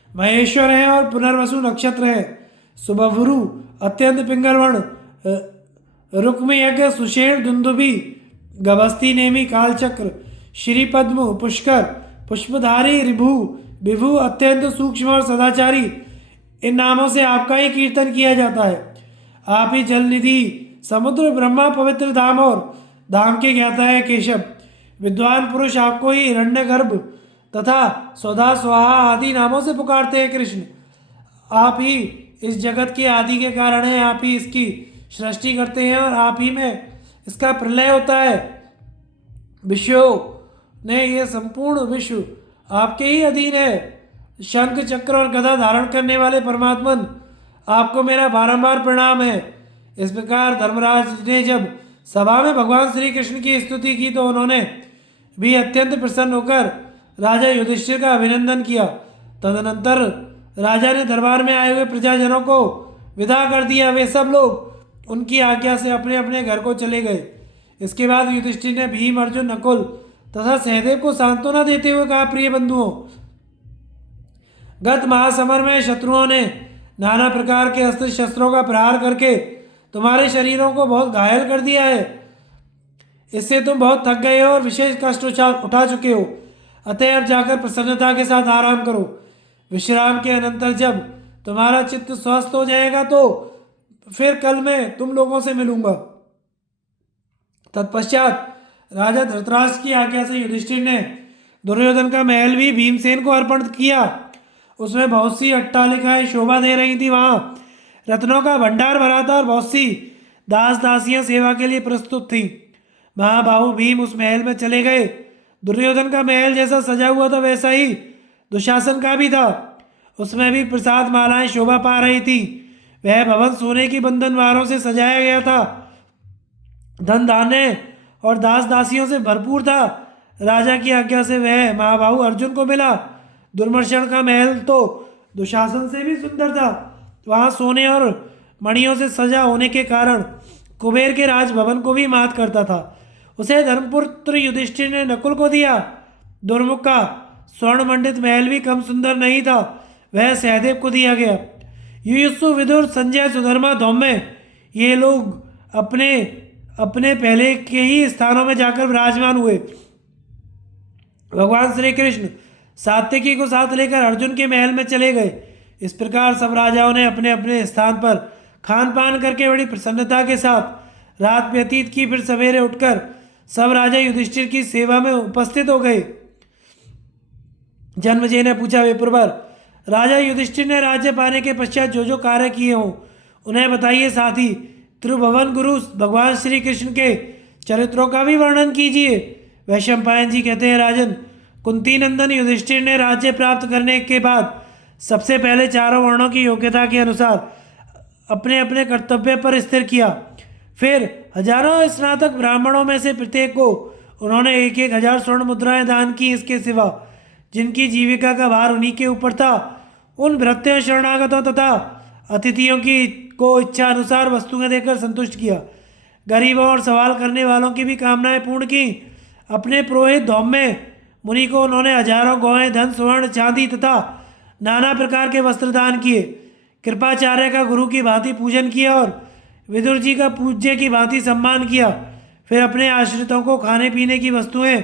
महेश्वर हैं और पुनर्वसु नक्षत्र है। सुबहुरु अत्यंत पिंगलवर्ण रुक्म यज्ञ सुषेण दुंदुभि गभस्ती नेमी कालचक्र श्री पद्म पुष्कर पुष्पधारी रिभु विभु अत्यंत सूक्ष्म और सदाचारी, इन नामों से आपका ही कीर्तन किया जाता है। आप ही जल निधि समुद्र ब्रह्मा पवित्र धाम और धाम के ज्ञाता है केशव। विद्वान पुरुष आपको ही हिरण्यगर्भ तथा स्वधा स्वाहा आदि नामों से पुकारते हैं। कृष्ण आप ही इस जगत के आदि के कारण हैं। आप ही इसकी सृष्टि करते हैं और आप ही में इसका प्रलय होता है। विश्व ने ये संपूर्ण विश्व आपके ही अधीन है। शंख चक्र और गदा धारण करने वाले परमात्मन आपको मेरा बारंबार प्रणाम है। इस प्रकार धर्मराज ने जब सभा में भगवान श्री कृष्ण की स्तुति की तो उन्होंने भी अत्यंत प्रसन्न होकर राजा युधिष्ठिर का अभिनंदन किया। तदनंतर राजा ने दरबार में आए हुए प्रजाजनों को विदा कर दिया। वे सब लोग उनकी आज्ञा से अपने अपने घर को चले गए। इसके बाद युधिष्ठिर ने भीम अर्जुन नकुल तथा सहदेव को सांत्वना देते हुए कहा, प्रिय बंधुओं, गत महासमर में शत्रुओं ने नाना प्रकार के अस्त्र शस्त्रों का प्रहार करके तुम्हारे शरीरों को बहुत घायल कर दिया है। इससे तुम बहुत थक गए हो और विशेष कष्ट उठा चुके हो। अतः अब जाकर प्रसन्नता के साथ आराम करो। विश्राम के अनंतर जब तुम्हारा चित्त स्वस्थ हो जाएगा तो फिर कल मैं तुम लोगों से मिलूंगा। तत्पश्चात राजा धृतराष्ट्र की आज्ञा से युधिष्ठिर ने दुर्योधन का महल भी भीमसेन को अर्पण किया। उसमें बहुत सी अट्टालिकाएं शोभा दे रही थी। वहां रत्नों का भंडार भरा था और बहुत सी दास दासियां सेवा के लिए प्रस्तुत थीं। महाबाहु भीम उस महल में चले गए। दुर्योधन का महल जैसा सजा हुआ था वैसा ही दुशासन का भी था। उसमें भी प्रसाद मालाएं शोभा पा रही थी। वह भवन सोने की बंधनवारों से सजाया गया था। धन धान्य और दास दासियों से भरपूर था। राजा की आज्ञा से वह महाबाहु अर्जुन को मिला। दुर्मर्शन का महल तो दुशासन से भी सुंदर था। वहाँ सोने और मणियों से सजा होने के कारण कुबेर के राजभवन को भी मात करता था। उसे धर्मपुत्र युधिष्ठिर ने नकुल को दिया। दुर्मुख का स्वर्ण मंडित महल भी कम सुंदर नहीं था, वह सहदेव को दिया गया। युयुत्सु विदुर संजय सुधर्मा धौम्य ये लोग अपने अपने पहले के ही स्थानों में जाकर विराजमान हुए। भगवान श्री कृष्ण सात्यकी को साथ लेकर अर्जुन के महल में चले गए। इस प्रकार सब राजाओं ने अपने अपने स्थान पर खान पान करके बड़ी प्रसन्नता के साथ रात व्यतीत की। फिर सवेरे उठकर सब राजा युधिष्ठिर की सेवा में उपस्थित हो गए। जन्मेजय ने पूछा, विप्रवर, राजा युधिष्ठिर ने राज्य पाने के पश्चात जो जो कार्य किए हों उन्हें बताइए। साथ ही त्रिभुवन गुरु भगवान श्री कृष्ण के चरित्रों का भी वर्णन कीजिए। वैशंपायन जी कहते हैं, राजन, कुंती नंदन युधिष्ठिर ने राज्य प्राप्त करने के बाद सबसे पहले चारों वर्णों की योग्यता के अनुसार अपने अपने कर्तव्य पर स्थिर किया। फिर हजारों स्नातक ब्राह्मणों में से प्रत्येक को उन्होंने 1,000 स्वर्ण मुद्राएं दान की। इसके सिवा जिनकी जीविका का भार उन्हीं के ऊपर था उन भृत्यों शरणागतों तथा अतिथियों की को इच्छा अनुसार वस्तुएं देकर संतुष्ट किया। गरीबों और सवाल करने वालों की भी कामनाएं पूर्ण की। अपने पुरोहित धौम्य मुनि को उन्होंने हजारों गौएं, धन, स्वर्ण, चांदी तथा नाना प्रकार के वस्त्र दान किए। कृपाचार्य का गुरु की भांति पूजन किया और विदुर जी का पूज्य की भांति सम्मान किया। फिर अपने आश्रितों को खाने पीने की वस्तुएं,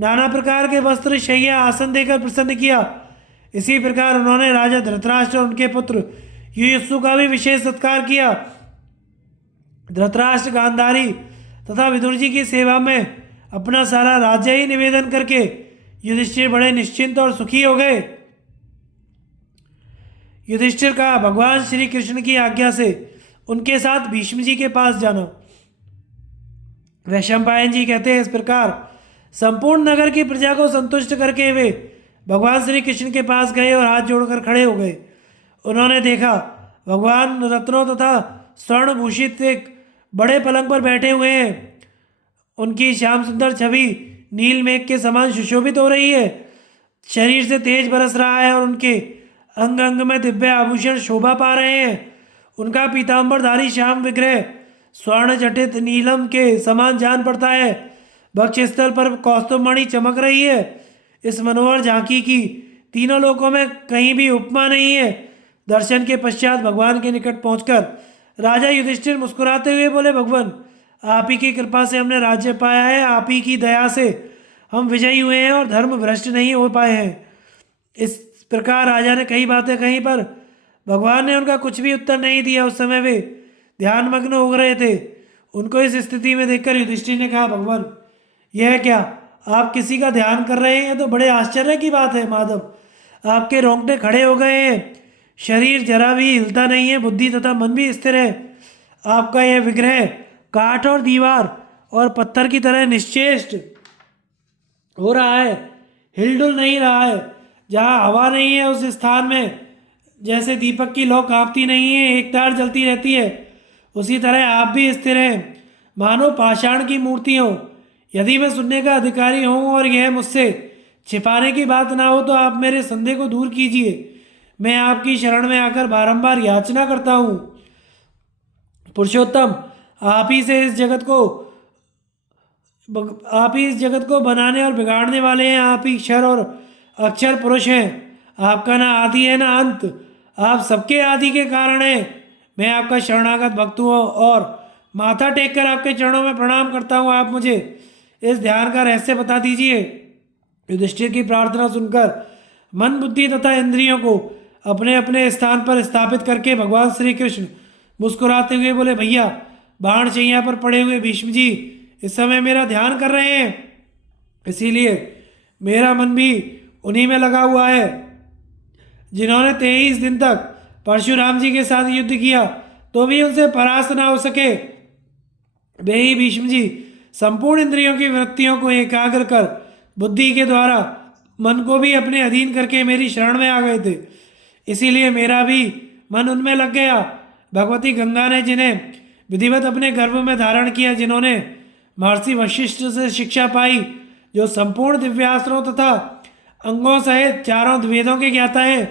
नाना प्रकार के वस्त्र, शैया, आसन देकर प्रसन्न किया। इसी प्रकार उन्होंने राजा धृतराष्ट्र और उनके पुत्र युयुत्सु का भी विशेष सत्कार किया। धृतराष्ट्र गांधारी तथा विदुर जी की सेवा में अपना सारा राज्य ही निवेदन करके युधिष्ठिर बड़े निश्चिंत और सुखी हो गए। युधिष्ठिर का भगवान श्री कृष्ण की आज्ञा से उनके साथ भीष्म जी के पास जाना। वैशंपायन जी कहते हैं, इस प्रकार संपूर्ण नगर की प्रजा को संतुष्ट करके वे भगवान श्री कृष्ण के पास गए और हाथ जोड़कर खड़े हो गए। उन्होंने देखा भगवान रत्नों तथा स्वर्ण भूषित एक बड़े पलंग पर बैठे हुए हैं। उनकी श्याम सुंदर छवि नील मेघ के समान सुशोभित हो रही है। शरीर से तेज बरस रहा है और उनके अंग अंग में दिव्य आभूषण शोभा पा रहे हैं। उनका पीताम्बरधारी श्याम विग्रह स्वर्ण जटित नीलम के समान जान पड़ता है। वक्षस्थल पर कौस्तुभमणि चमक रही है। इस मनोहर झांकी की तीनों लोकों में कहीं भी उपमा नहीं है। दर्शन के पश्चात भगवान के निकट पहुंचकर राजा युधिष्ठिर मुस्कुराते हुए बोले, भगवान आप ही की कृपा से हमने राज्य पाया है। आप ही की दया से हम विजयी हुए हैं और धर्म भ्रष्ट नहीं हो पाए हैं। इस प्रकार राजा ने कई बातें कहीं पर भगवान ने उनका कुछ भी उत्तर नहीं दिया। उस समय वे ध्यान मग्न हो रहे थे। उनको इस स्थिति में देखकर युधिष्ठिर ने कहा, भगवान यह क्या, आप किसी का ध्यान कर रहे हैं? तो बड़े आश्चर्य की बात है माधव, आपके रोंगटे खड़े हो गए हैं। शरीर जरा भी हिलता नहीं है, बुद्धि तथा मन भी स्थिर है। आपका यह विग्रह काठ और दीवार और पत्थर की तरह निश्चेष्ट हो रहा है, हिलडुल नहीं रहा है। जहाँ हवा नहीं है उस स्थान में जैसे दीपक की लौ कांपती नहीं है, एक तार जलती रहती है, उसी तरह आप भी स्थिर हैं, मानो पाषाण की मूर्ति हो। यदि मैं सुनने का अधिकारी हूँ और यह मुझसे छिपाने की बात ना हो तो आप मेरे संदेह को दूर कीजिए। मैं आपकी शरण में आकर बारंबार याचना करता हूँ। पुरुषोत्तम आप ही इस जगत को बनाने और बिगाड़ने वाले हैं। आप ही क्षर और अक्षर पुरुष हैं। आपका ना आदि है ना अंत, आप सबके आदि के कारण हैं। मैं आपका शरणागत भक्त हूँ और माथा टेक कर आपके चरणों में प्रणाम करता हूँ। आप मुझे इस ध्यान का रहस्य बता दीजिए। युधिष्ठिर की प्रार्थना सुनकर मन बुद्धि तथा इंद्रियों को अपने अपने स्थान पर स्थापित करके भगवान श्री कृष्ण मुस्कुराते हुए बोले, भैया बाण शैया पर पड़े हुए भीष्म जी इस समय मेरा ध्यान कर रहे हैं, इसीलिए मेरा मन भी उन्हीं में लगा हुआ है जिन्होंने 23 दिन तक परशुराम जी के साथ युद्ध किया तो भी उनसे परास्त ना हो सके। वे ही भीष्म जी संपूर्ण इंद्रियों की वृत्तियों को एकाग्र कर बुद्धि के द्वारा मन को भी अपने अधीन करके मेरी शरण में आ गए थे, इसीलिए मेरा भी मन उनमें लग गया। भगवती गंगा ने जिन्हें विधिवत अपने गर्भ में धारण किया, जिन्होंने महर्षि वशिष्ठ से शिक्षा पाई, जो संपूर्ण दिव्यास्त्रों तथा अंगों सहित चारों वेदों के ज्ञाता हैं,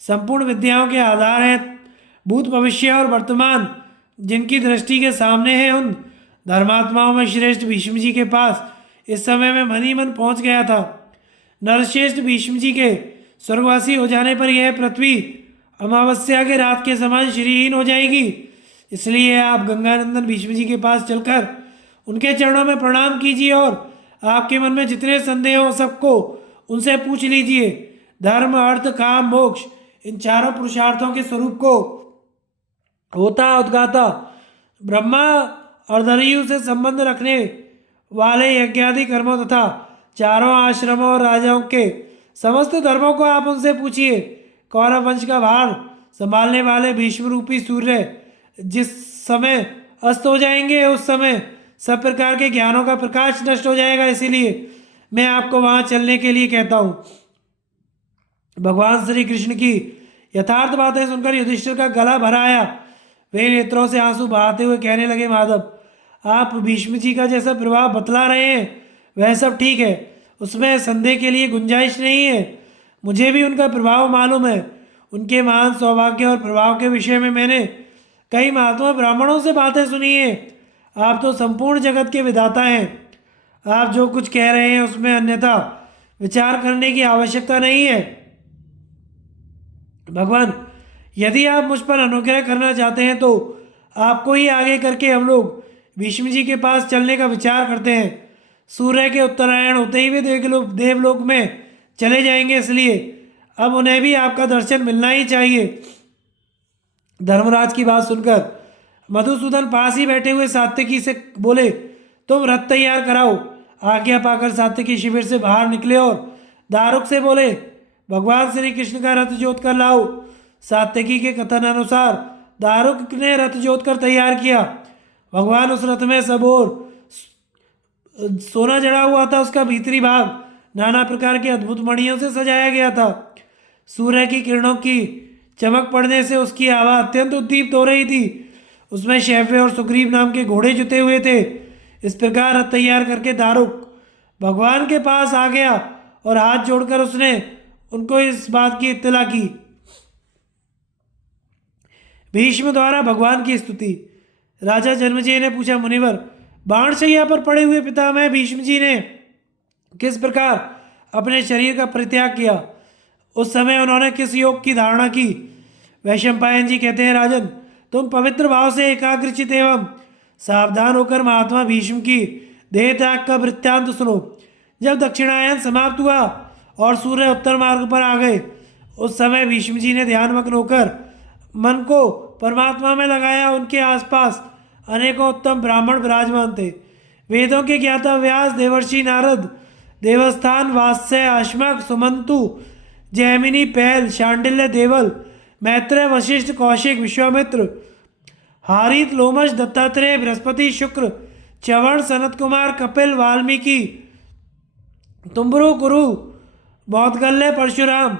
संपूर्ण विद्याओं के आधार हैं, भूत भविष्य और वर्तमान जिनकी दृष्टि के सामने है, उन धर्मात्माओं में श्रेष्ठ भीष्म जी के पास इस समय में मन ही मन पहुंच गया था। नरश्रेष्ठ भीष्म जी के स्वर्गवासी हो जाने पर यह पृथ्वी अमावस्या के रात के समान श्रीहीन हो जाएगी। इसलिए आप गंगानंदन भीष्म जी के पास चलकर उनके चरणों में प्रणाम कीजिए और आपके मन में जितने संदेह हो सबको उनसे पूछ लीजिए। धर्म अर्थ काम मोक्ष इन चारों पुरुषार्थों के स्वरूप को होता उद्गाता ब्रह्मा अर्धरयु से संबंध रखने वाले यज्ञादि कर्मों तथा चारों आश्रमों और राजाओं के समस्त धर्मों को आप उनसे पूछिए। कौरव वंश का भार संभालने वाले भीष्म रूपी सूर्य जिस समय अस्त हो जाएंगे उस समय सब प्रकार के ज्ञानों का प्रकाश नष्ट हो जाएगा, इसीलिए मैं आपको वहां चलने के लिए कहता हूँ। भगवान श्री कृष्ण की यथार्थ बातें सुनकर युधिष्ठिर का गला भर आया। वे नेत्रों से आंसू बहाते हुए कहने लगे, माधव आप भीष्म जी का जैसा प्रभाव बतला रहे हैं वह सब ठीक है, उसमें संदेह के लिए गुंजाइश नहीं है। मुझे भी उनका प्रभाव मालूम है। उनके महान सौभाग्य और प्रभाव के विषय में मैंने कई महात्मा ब्राह्मणों से बातें सुनी हैं। आप तो संपूर्ण जगत के विधाता हैं। आप जो कुछ कह रहे हैं उसमें अन्यथा विचार करने की आवश्यकता नहीं है। भगवान यदि आप मुझ पर अनुग्रह करना चाहते हैं तो आपको ही आगे करके हम लोग भीष्म जी के पास चलने का विचार करते हैं। सूर्य के उत्तरायण होते ही वे देवलोक में चले जाएंगे, इसलिए अब उन्हें भी आपका दर्शन मिलना ही चाहिए। धर्मराज की बात सुनकर मधुसूदन पास ही बैठे हुए सात्यकी से बोले, तुम रथ तैयार कराओ। आज्ञा पाकर सात्यकी शिविर से बाहर निकले और दारुक से बोले, भगवान श्री कृष्ण का रथ जोत कर लाओ। सात्यकी के कथन अनुसार दारुक ने रथ जोत कर तैयार किया। भगवान उस रथ में सब ओर सोना जड़ा हुआ था, उसका भीतरी भाग नाना प्रकार के अद्भुत मणियों से सजाया गया था। सूर्य की किरणों की चमक पड़ने से उसकी आभा अत्यंत उद्दीप्त हो रही थी। उसमें शैव्य और सुग्रीव नाम के घोड़े जुते हुए थे। इस प्रकार रथ तैयार करके दारुक भगवान के पास आ गया और हाथ जोड़कर उसने उनको इस बात की इत्तला की। भीष्म द्वारा भगवान की स्तुति। राजा जन्मेजय ने पूछा, मुनिवर, बाणशैया पर पड़े हुए पितामह भीष्म जी ने किस प्रकार अपने शरीर का परित्याग किया? उस समय उन्होंने किस योग की धारणा की? वैशंपायन जी कहते हैं, राजन, तुम पवित्र भाव से एकाग्रचित एवं सावधान होकर महात्मा भीष्म की देह त्याग का वृत्तांत सुनो। जब दक्षिणायन समाप्त हुआ और सूर्य उत्तर मार्ग पर आ गए, उस समय भीष्म जी ने ध्यानमग्न होकर मन को परमात्मा में लगाया। उनके आसपास अनेकों उत्तम ब्राह्मण विराजमान थे। वेदों के ज्ञाता व्यास, देवर्षि नारद, देवस्थान, वात्स्य, अश्मक, सुमंतु, जैमिनी, पैल, शांडिल्य, देवल, मैत्रेय, वशिष्ठ, कौशिक, विश्वामित्र, हारित, लोमश, दत्तात्रेय, बृहस्पति, शुक्र, च्यवण, सनत कुमार, कपिल, वाल्मीकि, तुम्बरु, कुरु, मौदगल्य, परशुराम,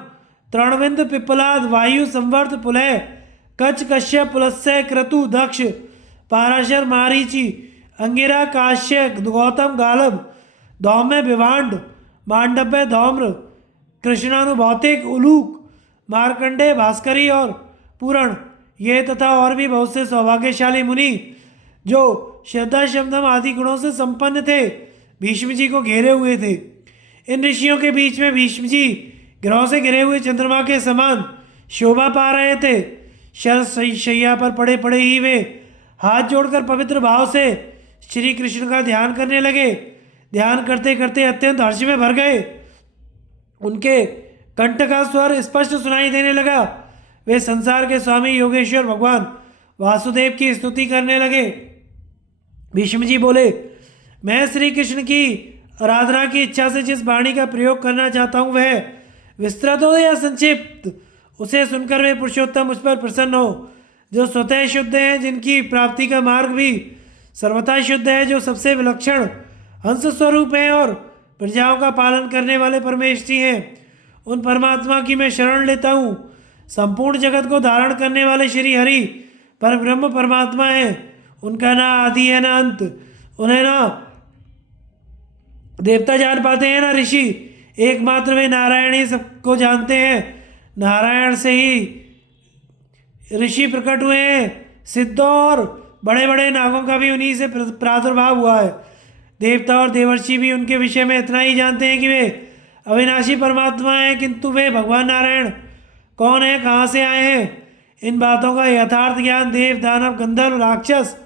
तृणविंद, पिप्पलाद, वायु, संवर्त, पुलय, कच्छ, कश्यप, पुलस्त्य, क्रतु, दक्ष, पाराशर, मारीचि, अंगिरा, काश्य, गौतम, गालब, धौम्य, विभांड, मांडव्य, धौम्र, कृष्णानुभौतिक, उलूक, मार्कंडे, भास्करी और पूरण, ये तथा और भी बहुत से सौभाग्यशाली मुनि जो श्रद्धा, शमदम आदि गुणों से संपन्न थे, भीष्म जी को घेरे हुए थे। इन ऋषियों के बीच में भीष्म जी ग्रहों से घिरे हुए चंद्रमा के समान शोभा पा रहे थे। शैया पर पड़े पड़े ही वे हाथ जोड़कर पवित्र भाव से श्री कृष्ण का ध्यान करने लगे। ध्यान करते करते अत्यंत हर्ष में भर गए। उनके कंठ का स्वर स्पष्ट सुनाई देने लगा। वे संसार के स्वामी योगेश्वर भगवान वासुदेव की स्तुति करने लगे। भीष्म जी बोले, मैं श्री कृष्ण की आराधना की इच्छा से जिस वाणी का प्रयोग करना चाहता हूँ वह विस्तृत हो या संक्षिप्त, उसे सुनकर वे पुरुषोत्तम मुझ पर प्रसन्न हो, जो स्वतः शुद्ध हैं, जिनकी प्राप्ति का मार्ग भी सर्वथा शुद्ध है, जो सबसे विलक्षण हंस स्वरूप हैं और प्रजाओं का पालन करने वाले परमेष्ठी हैं। उन परमात्मा की मैं शरण लेता हूँ। संपूर्ण जगत को धारण करने वाले श्री हरि पर ब्रह्म परमात्मा हैं। उनका ना आदि है ना अंत। उन्हें ना देवता जान पाते हैं ना ऋषि, एकमात्र वे नारायण ही सबको जानते हैं। नारायण से ही ऋषि प्रकट हुए हैं। सिद्धों और बड़े बड़े नागों का भी उन्हीं से प्रादुर्भाव हुआ है। देवता और देवर्षि भी उनके विषय में इतना ही जानते हैं कि वे अविनाशी परमात्मा हैं, किंतु वे भगवान नारायण कौन है, कहाँ से आए हैं, इन बातों का यथार्थ ज्ञान देव, दानव, गंधर्व, राक्षस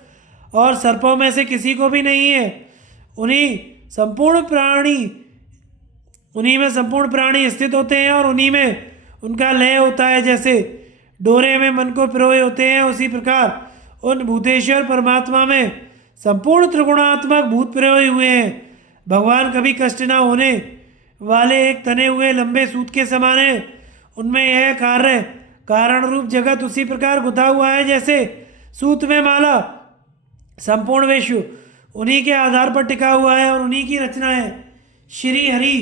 और सर्पों में से किसी को भी नहीं है। उन्हीं में संपूर्ण प्राणी स्थित होते हैं और उन्हीं में उनका लय होता है। जैसे डोरे में मन को पिरोए होते हैं, उसी प्रकार उन भूतेश्वर परमात्मा में संपूर्ण त्रिगुणात्मक भूत पिरोए हुए हैं। भगवान कभी कष्ट न होने वाले एक तने हुए लंबे सूत के समान है। उनमें यह कार्य कारण रूप जगत उसी प्रकार गुथा हुआ है जैसे सूत में माला। संपूर्ण विश्व उन्हीं के आधार पर टिका हुआ है और उन्हीं की रचना है। श्री हरि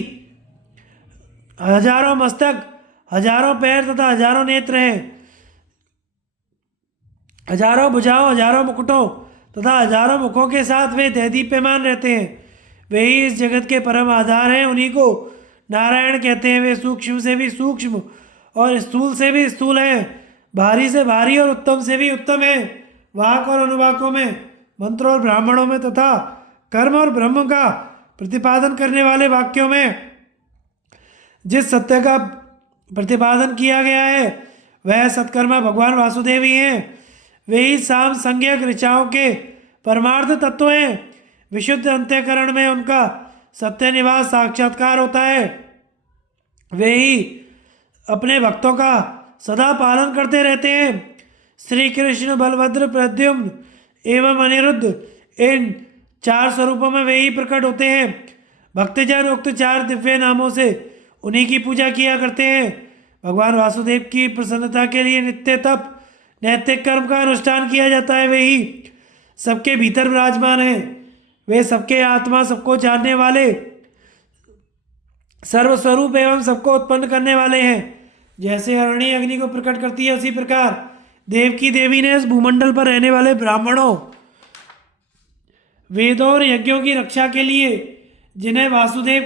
हजारों मस्तक, हजारों पैर तथा हजारों नेत्र हैं। हजारों भुजाओं, हजारों मुकुटों तथा हजारों मुखों के साथ वे दैदीप्यमान रहते हैं। वे ही इस जगत के परम आधार हैं। उन्हीं को नारायण कहते हैं। वे सूक्ष्म से भी सूक्ष्म और स्थूल से भी स्थूल हैं, भारी से भारी और उत्तम से भी उत्तम हैं। वाक और अनुवाकों में, मंत्रों और ब्राह्मणों में तथा कर्म और ब्रह्म का प्रतिपादन करने वाले वाक्यों में जिस सत्य का प्रतिपादन किया गया है वह सत्कर्मा भगवान वासुदेव ही हैं। वे ही साम संज्ञक ऋचाओं के परमार्थ तत्व हैं। विशुद्ध अंतःकरण में उनका सत्य निवास साक्षात्कार होता है। वे ही अपने भक्तों का सदा पालन करते रहते हैं। श्री कृष्ण, बलभद्र, प्रद्युम्न एवं अनिरुद्ध, इन चार स्वरूपों में वे ही प्रकट होते हैं। भक्तजन उक्त चार दिव्य नामों से उन्हीं की पूजा किया करते हैं। भगवान वासुदेव की प्रसन्नता के लिए नित्य तप, नैतिक कर्म का अनुष्ठान किया जाता है। वे ही सबके भीतर विराजमान हैं। वे सबके आत्मा, सबको जानने वाले, सर्वस्वरूप एवं सबको उत्पन्न करने वाले हैं। जैसे अरणी अग्नि को प्रकट करती है, उसी प्रकार देव की देवी ने इस भूमंडल पर रहने वाले ब्राह्मणों, वेदों और यज्ञों की रक्षा के लिए, जिन्हें वासुदेव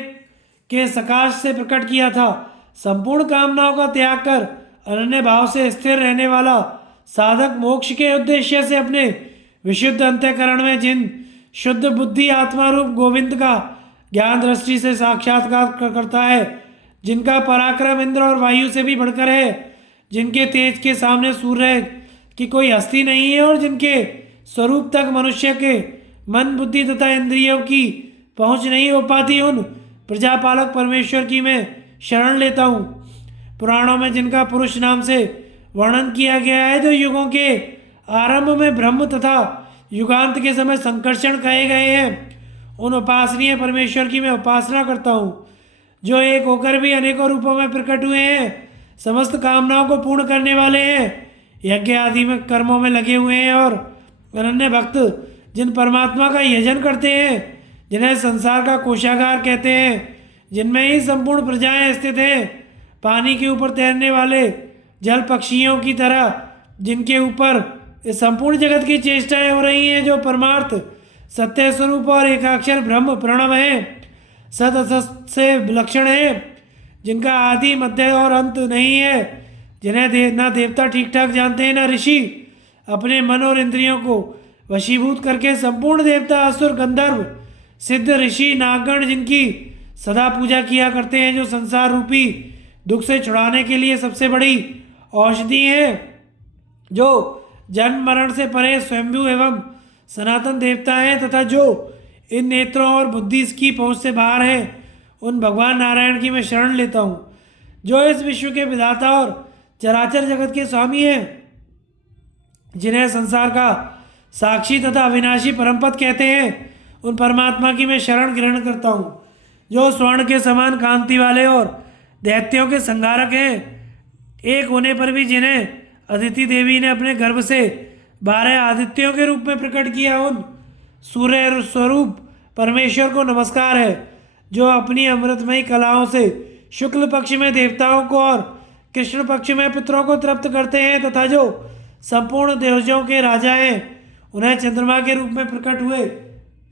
के सकाश से प्रकट किया था, संपूर्ण कामनाओं का त्याग कर अनन्य भाव से स्थिर रहने वाला साधक मोक्ष के उद्देश्य से अपने विशुद्ध अंतःकरण में जिन शुद्ध बुद्धि आत्मा रूप गोविंद का ज्ञान दृष्टि से साक्षात्कार करता है, जिनका पराक्रम इंद्र और वायु से भी बढ़कर है, जिनके तेज के सामने सूर्य की कोई हस्ती नहीं है और जिनके स्वरूप तक मनुष्य के मन बुद्धि तथा इंद्रियों की पहुंच नहीं हो पाती, उन प्रजापालक परमेश्वर की मैं शरण लेता हूँ। पुराणों में जिनका पुरुष नाम से वर्णन किया गया है, जो युगों के आरंभ में ब्रह्म तथा युगांत के समय संकर्षण कहे गए हैं, उन उपासनीय परमेश्वर की मैं उपासना करता हूँ, जो एक होकर भी अनेकों रूपों में प्रकट हुए हैं, समस्त कामनाओं को पूर्ण करने वाले हैं, यज्ञ आदि में कर्मों में लगे हुए हैं और अनन्य भक्त जिन परमात्मा का यजन करते हैं, जिन्हें संसार का कोषागार कहते हैं, जिनमें ही संपूर्ण प्रजाएं स्थित हैं, पानी के ऊपर तैरने वाले जल पक्षियों की तरह, जिनके ऊपर इस संपूर्ण जगत की चेष्टाएं हो रही हैं, जो परमार्थ सत्य स्वरूप और एकाक्षर ब्रह्म प्रणव है, सत असत से विलक्षण है, जिनका आदि मध्य और अंत नहीं है, जिन्हें ना देवता ठीक ठाक जानते हैं, ना ऋषि अपने मन और इंद्रियों को वशीभूत करके संपूर्ण देवता असुर गंधर्व सिद्ध ऋषि नागगण जिनकी सदा पूजा किया करते हैं, जो संसार रूपी दुख से छुड़ाने के लिए सबसे बड़ी औषधि है, जो जन्म मरण से परे स्वयंभू एवं सनातन देवता हैं, तथा जो इन नेत्रों और बुद्धि की पहुँच से बाहर है, उन भगवान नारायण की मैं शरण लेता हूँ, जो इस विश्व के विधाता और चराचर जगत के स्वामी हैं, जिन्हें संसार का साक्षी तथा अविनाशी परमपद कहते हैं, उन परमात्मा की मैं शरण ग्रहण करता हूँ, जो स्वर्ण के समान कांति वाले और दैत्यों के संहारक हैं, एक होने पर भी जिन्हें अदिति देवी ने अपने गर्भ से 12 आदित्यों के रूप में प्रकट किया, उन सूर्य स्वरूप परमेश्वर को नमस्कार है, जो अपनी अमृतमयी कलाओं से शुक्ल पक्ष में देवताओं को और कृष्ण पक्ष में पितरों को तृप्त करते हैं, तथा जो संपूर्ण देवजों के राजा हैं, उन्हें चंद्रमा के रूप में प्रकट हुए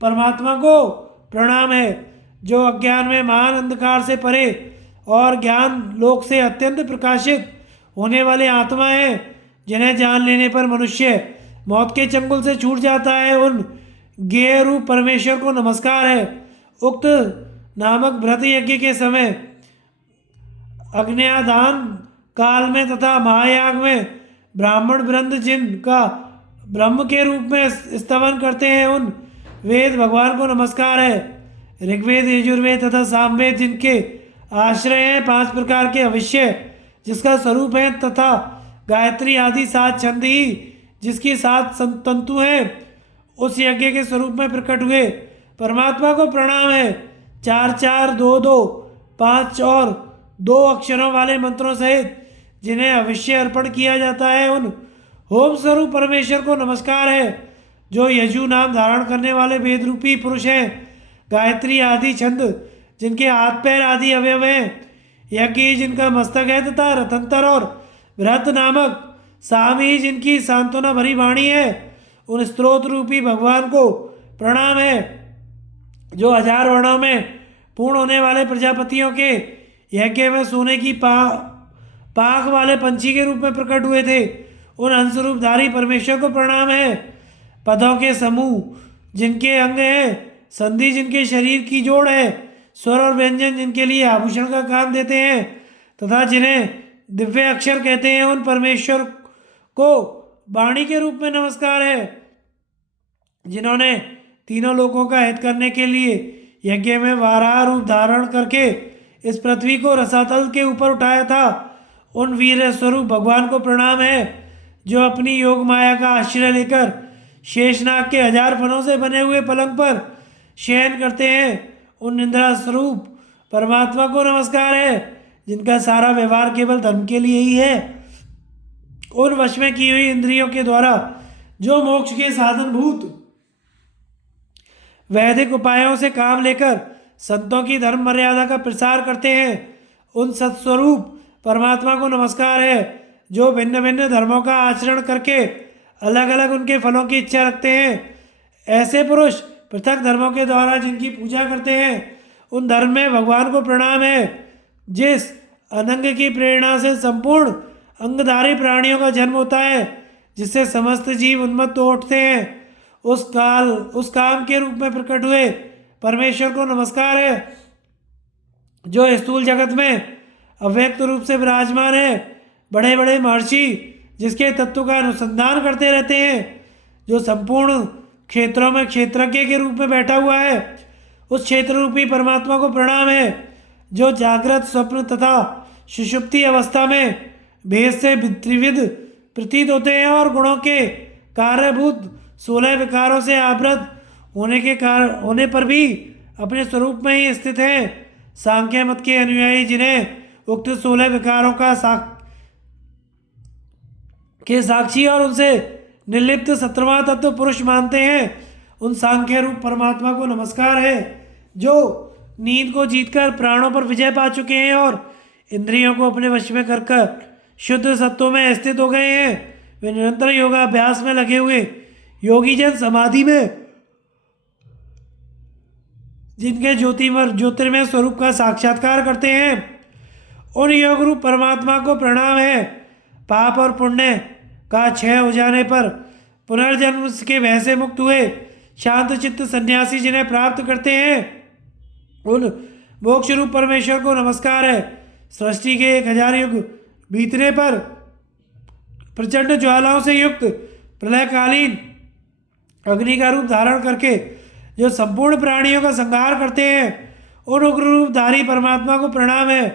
परमात्मा को प्रणाम है, जो अज्ञान में महान अंधकार से परे और ज्ञान लोक से अत्यंत प्रकाशित होने वाले आत्मा हैं, जिन्हें जान लेने पर मनुष्य मौत के चंगुल से छूट जाता है, उन ज्ञेय रूप परमेश्वर को नमस्कार है। उक्त नामक व्रत यज्ञ के समय अग्न्यादान काल में तथा महायाग में ब्राह्मण वृंद जिनका ब्रह्म के रूप में स्तवन करते हैं, उन वेद भगवान को नमस्कार है। ऋग्वेद यजुर्वेद तथा सामवेद जिनके आश्रय हैं, 5 प्रकार के अविश्य जिसका स्वरूप है, तथा गायत्री आदि 7 छंद ही जिसकी 7 तंतु हैं, उस यज्ञ के स्वरूप में प्रकट हुए परमात्मा को प्रणाम है। 4 4 2 2 5 और 2 अक्षरों वाले मंत्रों सहित जिन्हें अविश्य अर्पण किया जाता है, उन होम स्वरूप परमेश्वर को नमस्कार है, जो यजु नाम धारण करने वाले वेद रूपी पुरुष हैं। गायत्री आदि छंद जिनके हाथ पैर आदि अवयव हैं, यज्ञ जिनका मस्तक है, तथा रतंतर और बृहत नामक सामी जिनकी सांत्वना भरी वाणी है, उन स्त्रोत रूपी भगवान को प्रणाम है, जो 1000 वर्णों में पूर्ण होने वाले प्रजापतियों के यज्ञ में सोने की पाख वाले पंछी के रूप में प्रकट हुए थे, उन अंशरूपधारी परमेश्वर को प्रणाम है। पदों के समूह जिनके अंग हैं, संधि जिनके शरीर की जोड़ है, स्वर और व्यंजन जिनके लिए आभूषण का काम देते हैं, तथा जिन्हें दिव्य अक्षर कहते हैं, उन परमेश्वर को वाणी के रूप में नमस्कार है, जिन्होंने तीनों लोकों का हित करने के लिए यज्ञ में वाराह रूप धारण करके इस पृथ्वी को रसातल के ऊपर उठाया था, उन वीर स्वरूप भगवान को प्रणाम है, जो अपनी योग माया का आश्रय लेकर शेषनाग के 1000 फनों से बने हुए पलंग पर शयन करते हैं, उन निंद्रा स्वरूप परमात्मा को नमस्कार है, जिनका सारा व्यवहार केवल धर्म के लिए ही है। उन वश में की हुई इंद्रियों के द्वारा जो मोक्ष के साधन भूत वैदिक उपायों से काम लेकर संतों की धर्म मर्यादा का प्रसार करते हैं, उन सत्स्वरूप परमात्मा को नमस्कार है जो भिन्न भिन्न धर्मों का आचरण करके अलग अलग उनके फलों की इच्छा रखते हैं। ऐसे पुरुष पृथक धर्मों के द्वारा जिनकी पूजा करते हैं, उन धर्म में भगवान को प्रणाम है। जिस अनंग की प्रेरणा से संपूर्ण अंगधारी प्राणियों का जन्म होता है, जिससे समस्त जीव उन्मत्त हो उठते हैं, उस काम के रूप में प्रकट हुए परमेश्वर को नमस्कार है जो स्थूल जगत में अव्यक्त रूप से विराजमान है। बड़े बड़े महर्षि जिसके तत्व का अनुसंधान करते रहते हैं, जो संपूर्ण क्षेत्रों में क्षेत्रज्ञ के रूप में बैठा हुआ है, उस क्षेत्र रूपी परमात्मा को प्रणाम है जो जागृत, स्वप्न तथा सुषुप्ति अवस्था में भेद से त्रिविध प्रतीत होते हैं और गुणों के कार्यभूत 16 विकारों से आवृत होने पर भी अपने स्वरूप में ही स्थित हैं। सांख्य मत के अनुयायी जिन्हें उक्त 16 विकारों का साक्षी और उनसे निर्लिप्त 17वां तत्व पुरुष मानते हैं, उन सांख्य रूप परमात्मा को नमस्कार है जो नींद को जीतकर प्राणों पर विजय पा चुके हैं और इंद्रियों को अपने वश में कर शुद्ध सत्वों में स्थित हो गए हैं। वे निरंतर योगाभ्यास में लगे हुए योगी जन समाधि में जिनके ज्योतिर्मय स्वरूप का साक्षात्कार करते हैं, उन योग रूप परमात्मा को प्रणाम है। पाप और पुण्य का क्षय हो जाने पर पुनर्जन्म के भय से मुक्त हुए शांत चित्त सन्यासी जिन्हें प्राप्त करते हैं, उन मोक्ष रूप परमेश्वर को नमस्कार है। सृष्टि के 1000 युग बीतने पर प्रचंड ज्वालाओं से युक्त प्रलयकालीन अग्नि का रूप धारण करके जो संपूर्ण प्राणियों का संहार करते हैं, उन उग्र रूपधारी परमात्मा को प्रणाम है।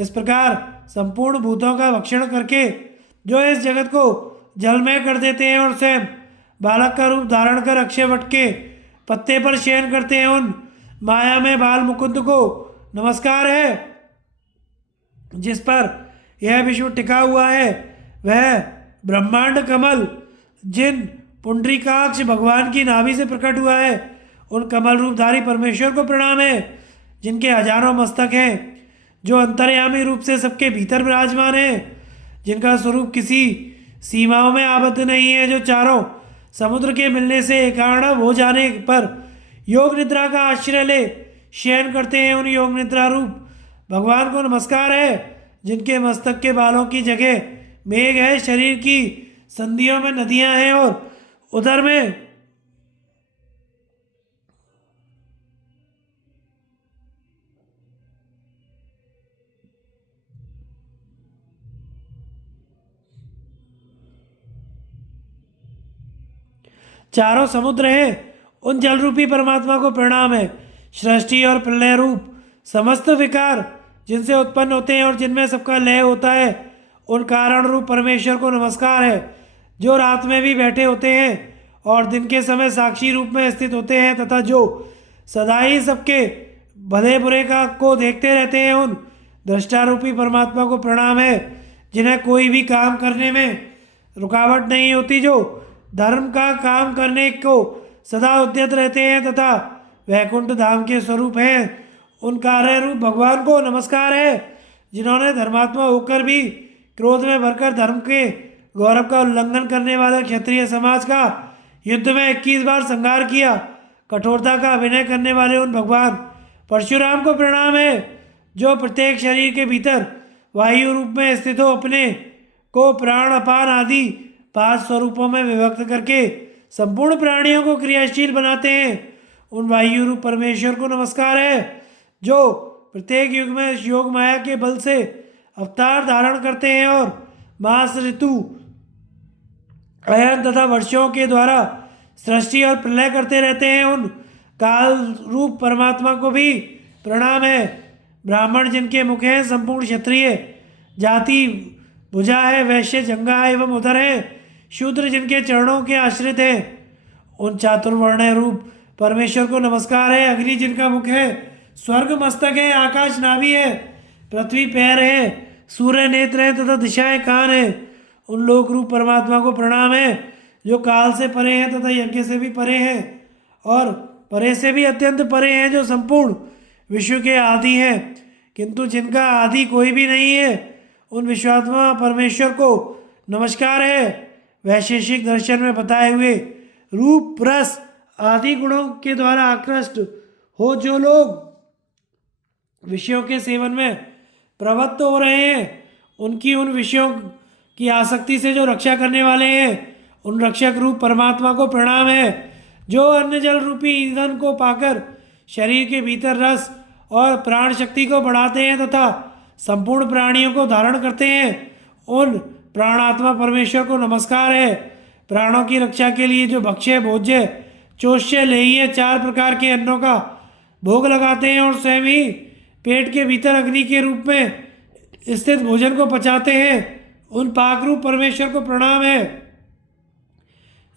इस प्रकार संपूर्ण भूतों का भक्षण करके जो इस जगत को जलमय कर देते हैं और स्वयं बालक का रूप धारण कर अक्षय वट के पत्ते पर शयन करते हैं, उन माया में बाल मुकुंद को नमस्कार है। जिस पर यह विश्व टिका हुआ है वह ब्रह्मांड कमल जिन पुंडरीकाक्ष भगवान की नाभि से प्रकट हुआ है, उन कमल रूपधारी परमेश्वर को प्रणाम है जिनके हजारों मस्तक हैं, जो अंतर्यामी रूप से सबके भीतर विराजमान है, जिनका स्वरूप किसी सीमाओं में आबद्ध नहीं है, जो चारों समुद्र के मिलने से एकार्णव हो जाने पर योग निद्रा का आश्रय ले शयन करते हैं, उन योग निद्रा रूप भगवान को नमस्कार है जिनके मस्तक के बालों की जगह मेघ है, शरीर की संधियों में नदियां हैं और उधर में चारों समुद्र हैं। उन जल रूपी परमात्मा को प्रणाम है। सृष्टि और प्रलय रूप समस्त विकार जिनसे उत्पन्न होते हैं और जिनमें सबका लय होता है, उन कारण रूप परमेश्वर को नमस्कार है जो रात में भी बैठे होते हैं और दिन के समय साक्षी रूप में स्थित होते हैं तथा जो सदा ही सबके भले बुरे को देखते रहते हैं, उन दृष्टारूपी परमात्मा को प्रणाम है जिन्हें कोई भी काम करने में रुकावट नहीं होती, जो धर्म का काम करने को सदा उद्यत रहते हैं तथा वैकुंठ धाम के स्वरूप हैं। उन कार्य रूप भगवान को नमस्कार है जिन्होंने धर्मात्मा होकर भी क्रोध में भरकर धर्म के गौरव का उल्लंघन करने वाले क्षत्रिय समाज का युद्ध में 21 बार संहार किया। कठोरता का अभिनय करने वाले उन भगवान परशुराम को प्रणाम है जो प्रत्येक शरीर के भीतर वायु रूप में स्थित हो अपने को प्राण, अपान आदि 5 स्वरूपों में विभक्त करके संपूर्ण प्राणियों को क्रियाशील बनाते हैं। उन वायु रूप परमेश्वर को नमस्कार है जो प्रत्येक युग में योग माया के बल से अवतार धारण करते हैं और मास, ऋतु, अयन तथा वर्षों के द्वारा सृष्टि और प्रलय करते रहते हैं। उन काल रूप परमात्मा को भी प्रणाम है। ब्राह्मण जिनके मुख हैं, संपूर्ण क्षत्रिय जाति भुजा है, वैश्य जंगा एवं उदर है, शूद्र जिनके चरणों के आश्रित हैं, उन चातुर्वर्ण रूप परमेश्वर को नमस्कार है। अग्नि जिनका मुख है, स्वर्ग मस्तक है, आकाश नाभि है, पृथ्वी पैर है, सूर्य नेत्र है तथा दिशाएं कान है, उन लोक रूप परमात्मा को प्रणाम है जो काल से परे हैं तथा यज्ञ से भी परे हैं और परे से भी अत्यंत परे हैं, जो संपूर्ण विश्व के आदि हैं, किंतु जिनका आदि कोई भी नहीं है, उन विश्वात्मा परमेश्वर को नमस्कार है। वैशेषिक दर्शन में बताए हुए रूप रस आदि गुणों के द्वारा आकृष्ट हो जो लोग विषयों के सेवन में प्रवृत्त हो रहे हैं, उनकी उन विषयों की आसक्ति से जो रक्षा करने वाले हैं, उन रक्षक रूप परमात्मा को प्रणाम है। जो अन्न जल रूपी ईंधन को पाकर शरीर के भीतर रस और प्राण शक्ति को बढ़ाते हैं तथा संपूर्ण प्राणियों को धारण करते हैं, उन प्राणात्मा परमेश्वर को नमस्कार है। प्राणों की रक्षा के लिए जो भक्ष्य भोज्य चोष्य लेह्य 4 प्रकार के अन्नों का भोग लगाते हैं और स्वयं ही पेट के भीतर अग्नि के रूप में स्थित भोजन को पचाते हैं, उन पाक रूप परमेश्वर को प्रणाम है।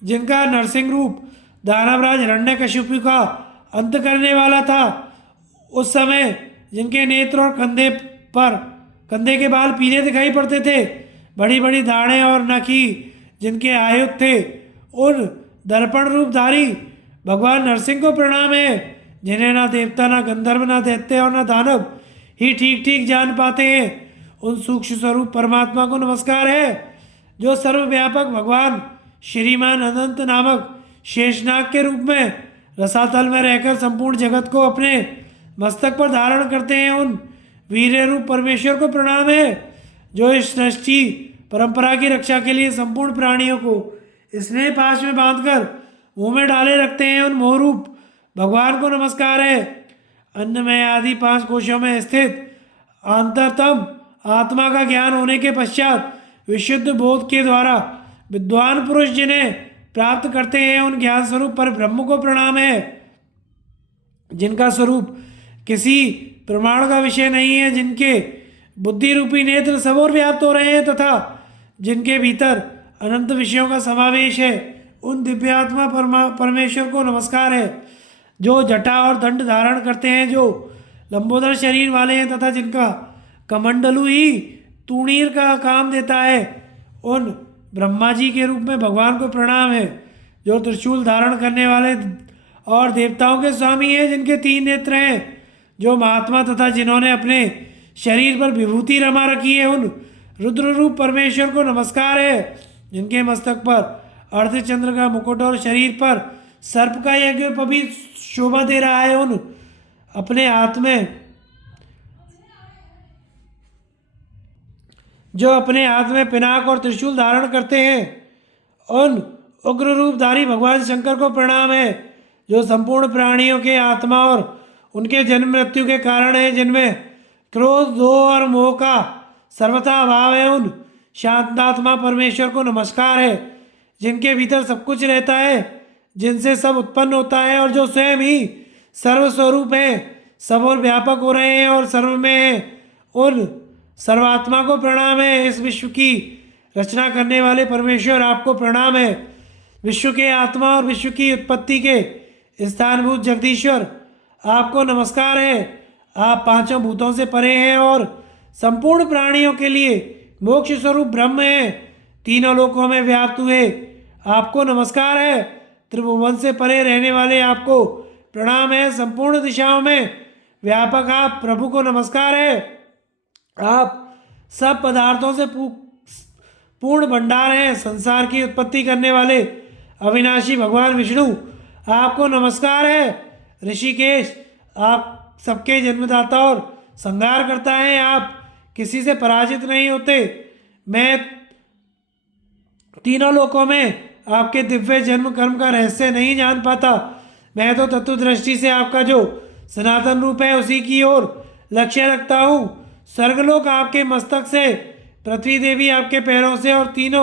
जिनका नरसिंह रूप दानवराज हिरण्यकशिपु का अंत करने वाला था, उस समय जिनके नेत्र और कंधे के बाल पीले दिखाई पड़ते थे, बड़ी बड़ी दाढ़ें और नखी जिनके आयुध थे, उन दर्पण रूपधारी भगवान नरसिंह को प्रणाम है। जिन्हें ना देवता, ना गंधर्व, ना दैत्य और ना दानव ही ठीक ठीक जान पाते हैं, उन सूक्ष्म स्वरूप परमात्मा को नमस्कार है। जो सर्वव्यापक भगवान श्रीमान अनंत नामक शेषनाग के रूप में रसातल में रहकर संपूर्ण जगत को अपने मस्तक पर धारण करते हैं, उन वीर्य रूप परमेश्वर को प्रणाम है। जो इस सृष्टि परंपरा की रक्षा के लिए संपूर्ण प्राणियों को स्नेह पाश में बांधकर मुंह में डाले रखते हैं, उन मोहरूप भगवान को नमस्कार है। अन्नमय आदि 5 कोशों में स्थित अंतरतम आत्मा का ज्ञान होने के पश्चात विशुद्ध बोध के द्वारा विद्वान पुरुष जिन्हें प्राप्त करते हैं, उन ज्ञान स्वरूप पर ब्रह्म को प्रणाम है। जिनका स्वरूप किसी प्रमाण का विषय नहीं है, जिनके बुद्धि रूपी नेत्र सब ओर व्याप्त हो रहे हैं तथा जिनके भीतर अनंत विषयों का समावेश है, उन दिव्यात्मा परमेश्वर को नमस्कार है। जो जटा और दंड धारण करते हैं, जो लंबोदर शरीर वाले हैं तथा जिनका कमंडलू ही तूणीर का काम देता है, उन ब्रह्मा जी के रूप में भगवान को प्रणाम है। जो त्रिशूल धारण करने वाले और देवताओं के स्वामी हैं, जिनके 3 नेत्र हैं, जो महात्मा तथा जिन्होंने अपने शरीर पर विभूति रमा रखी है, उन रुद्र रूप परमेश्वर को नमस्कार है। जिनके मस्तक पर अर्धचंद्र का मुकुट और शरीर पर सर्प का यज्ञ भी शोभा दे रहा है, उन अपने हाथ में पिनाक और त्रिशूल धारण करते हैं, उन उग्र रूपधारी भगवान शंकर को प्रणाम है। जो संपूर्ण प्राणियों के आत्मा और उनके जन्म मृत्यु के कारण है, जिनमें क्रोध, दोह और मोह का सर्वथा अभाव है, उन शांतात्मा परमेश्वर को नमस्कार है। जिनके भीतर सब कुछ रहता है, जिनसे सब उत्पन्न होता है और जो स्वयं ही सर्वस्वरूप है, सब और व्यापक हो रहे हैं और सर्व में हैं, उन सर्वात्मा को प्रणाम है। इस विश्व की रचना करने वाले परमेश्वर आपको प्रणाम है। विश्व के आत्मा और विश्व की उत्पत्ति के स्थानभूत जगदीश्वर आपको नमस्कार है। आप 5 भूतों से परे हैं और संपूर्ण प्राणियों के लिए मोक्ष स्वरूप ब्रह्म हैं। 3 लोकों में व्याप्त हुए आपको नमस्कार है। त्रिभुवन से परे रहने वाले आपको प्रणाम है। संपूर्ण दिशाओं में व्यापक आप प्रभु को नमस्कार है। आप सब पदार्थों से पूर्ण भंडार हैं। संसार की उत्पत्ति करने वाले अविनाशी भगवान विष्णु आपको नमस्कार है। ऋषिकेश आप सबके जन्मदाता और संहार करता है। आप किसी से पराजित नहीं होते। मैं 3 लोकों में आपके दिव्य जन्म कर्म का रहस्य नहीं जान पाता। मैं तो तत्वदृष्टि से आपका जो सनातन रूप है उसी की ओर लक्ष्य रखता हूँ। स्वर्गलोक आपके मस्तक से, पृथ्वी देवी आपके पैरों से और 3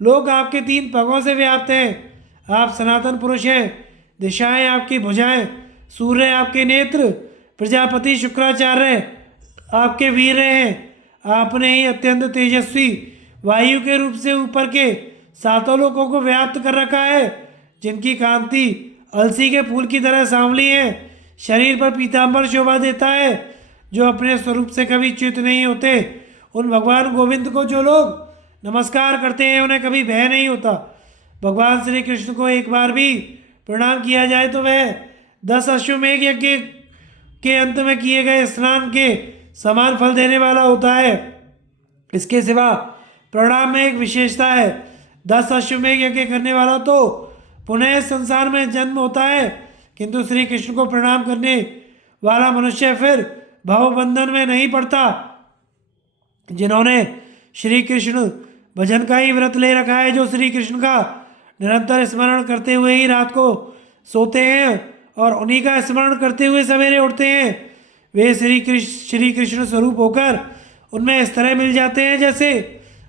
लोक आपके 3 पगों से व्याप्त हैं। आप सनातन पुरुष हैं। दिशाएं आपकी भुजाएं, सूर्य आपके नेत्र, प्रजापति शुक्राचार्य आपके वीर हैं। आपने ही अत्यंत तेजस्वी वायु के रूप से ऊपर के 7 लोकों को व्याप्त कर रखा है, जिनकी कांति अलसी के फूल की तरह सांवली है। शरीर पर पीताम्बर शोभा देता है, जो अपने स्वरूप से कभी च्युत नहीं होते। उन भगवान गोविंद को जो लोग नमस्कार करते हैं, उन्हें कभी भय नहीं होता। भगवान श्री कृष्ण को एक बार भी प्रणाम किया जाए तो वह 10 अश्वमेघ यज्ञ के अंत में किए गए स्नान के समान फल देने वाला होता है। इसके सिवा प्रणाम में एक विशेषता है। 10 अश्वमेध यज्ञ करने वाला तो पुनः संसार में जन्म होता है, किंतु श्री कृष्ण को प्रणाम करने वाला मनुष्य फिर भव बंधन में नहीं पड़ता। जिन्होंने श्री कृष्ण भजन का ही व्रत ले रखा है, जो श्री कृष्ण का निरंतर स्मरण करते हुए ही रात को सोते हैं और उन्हीं का स्मरण करते हुए सवेरे उठते हैं, वे श्री कृष्ण स्वरूप होकर उनमें इस तरह मिल जाते हैं जैसे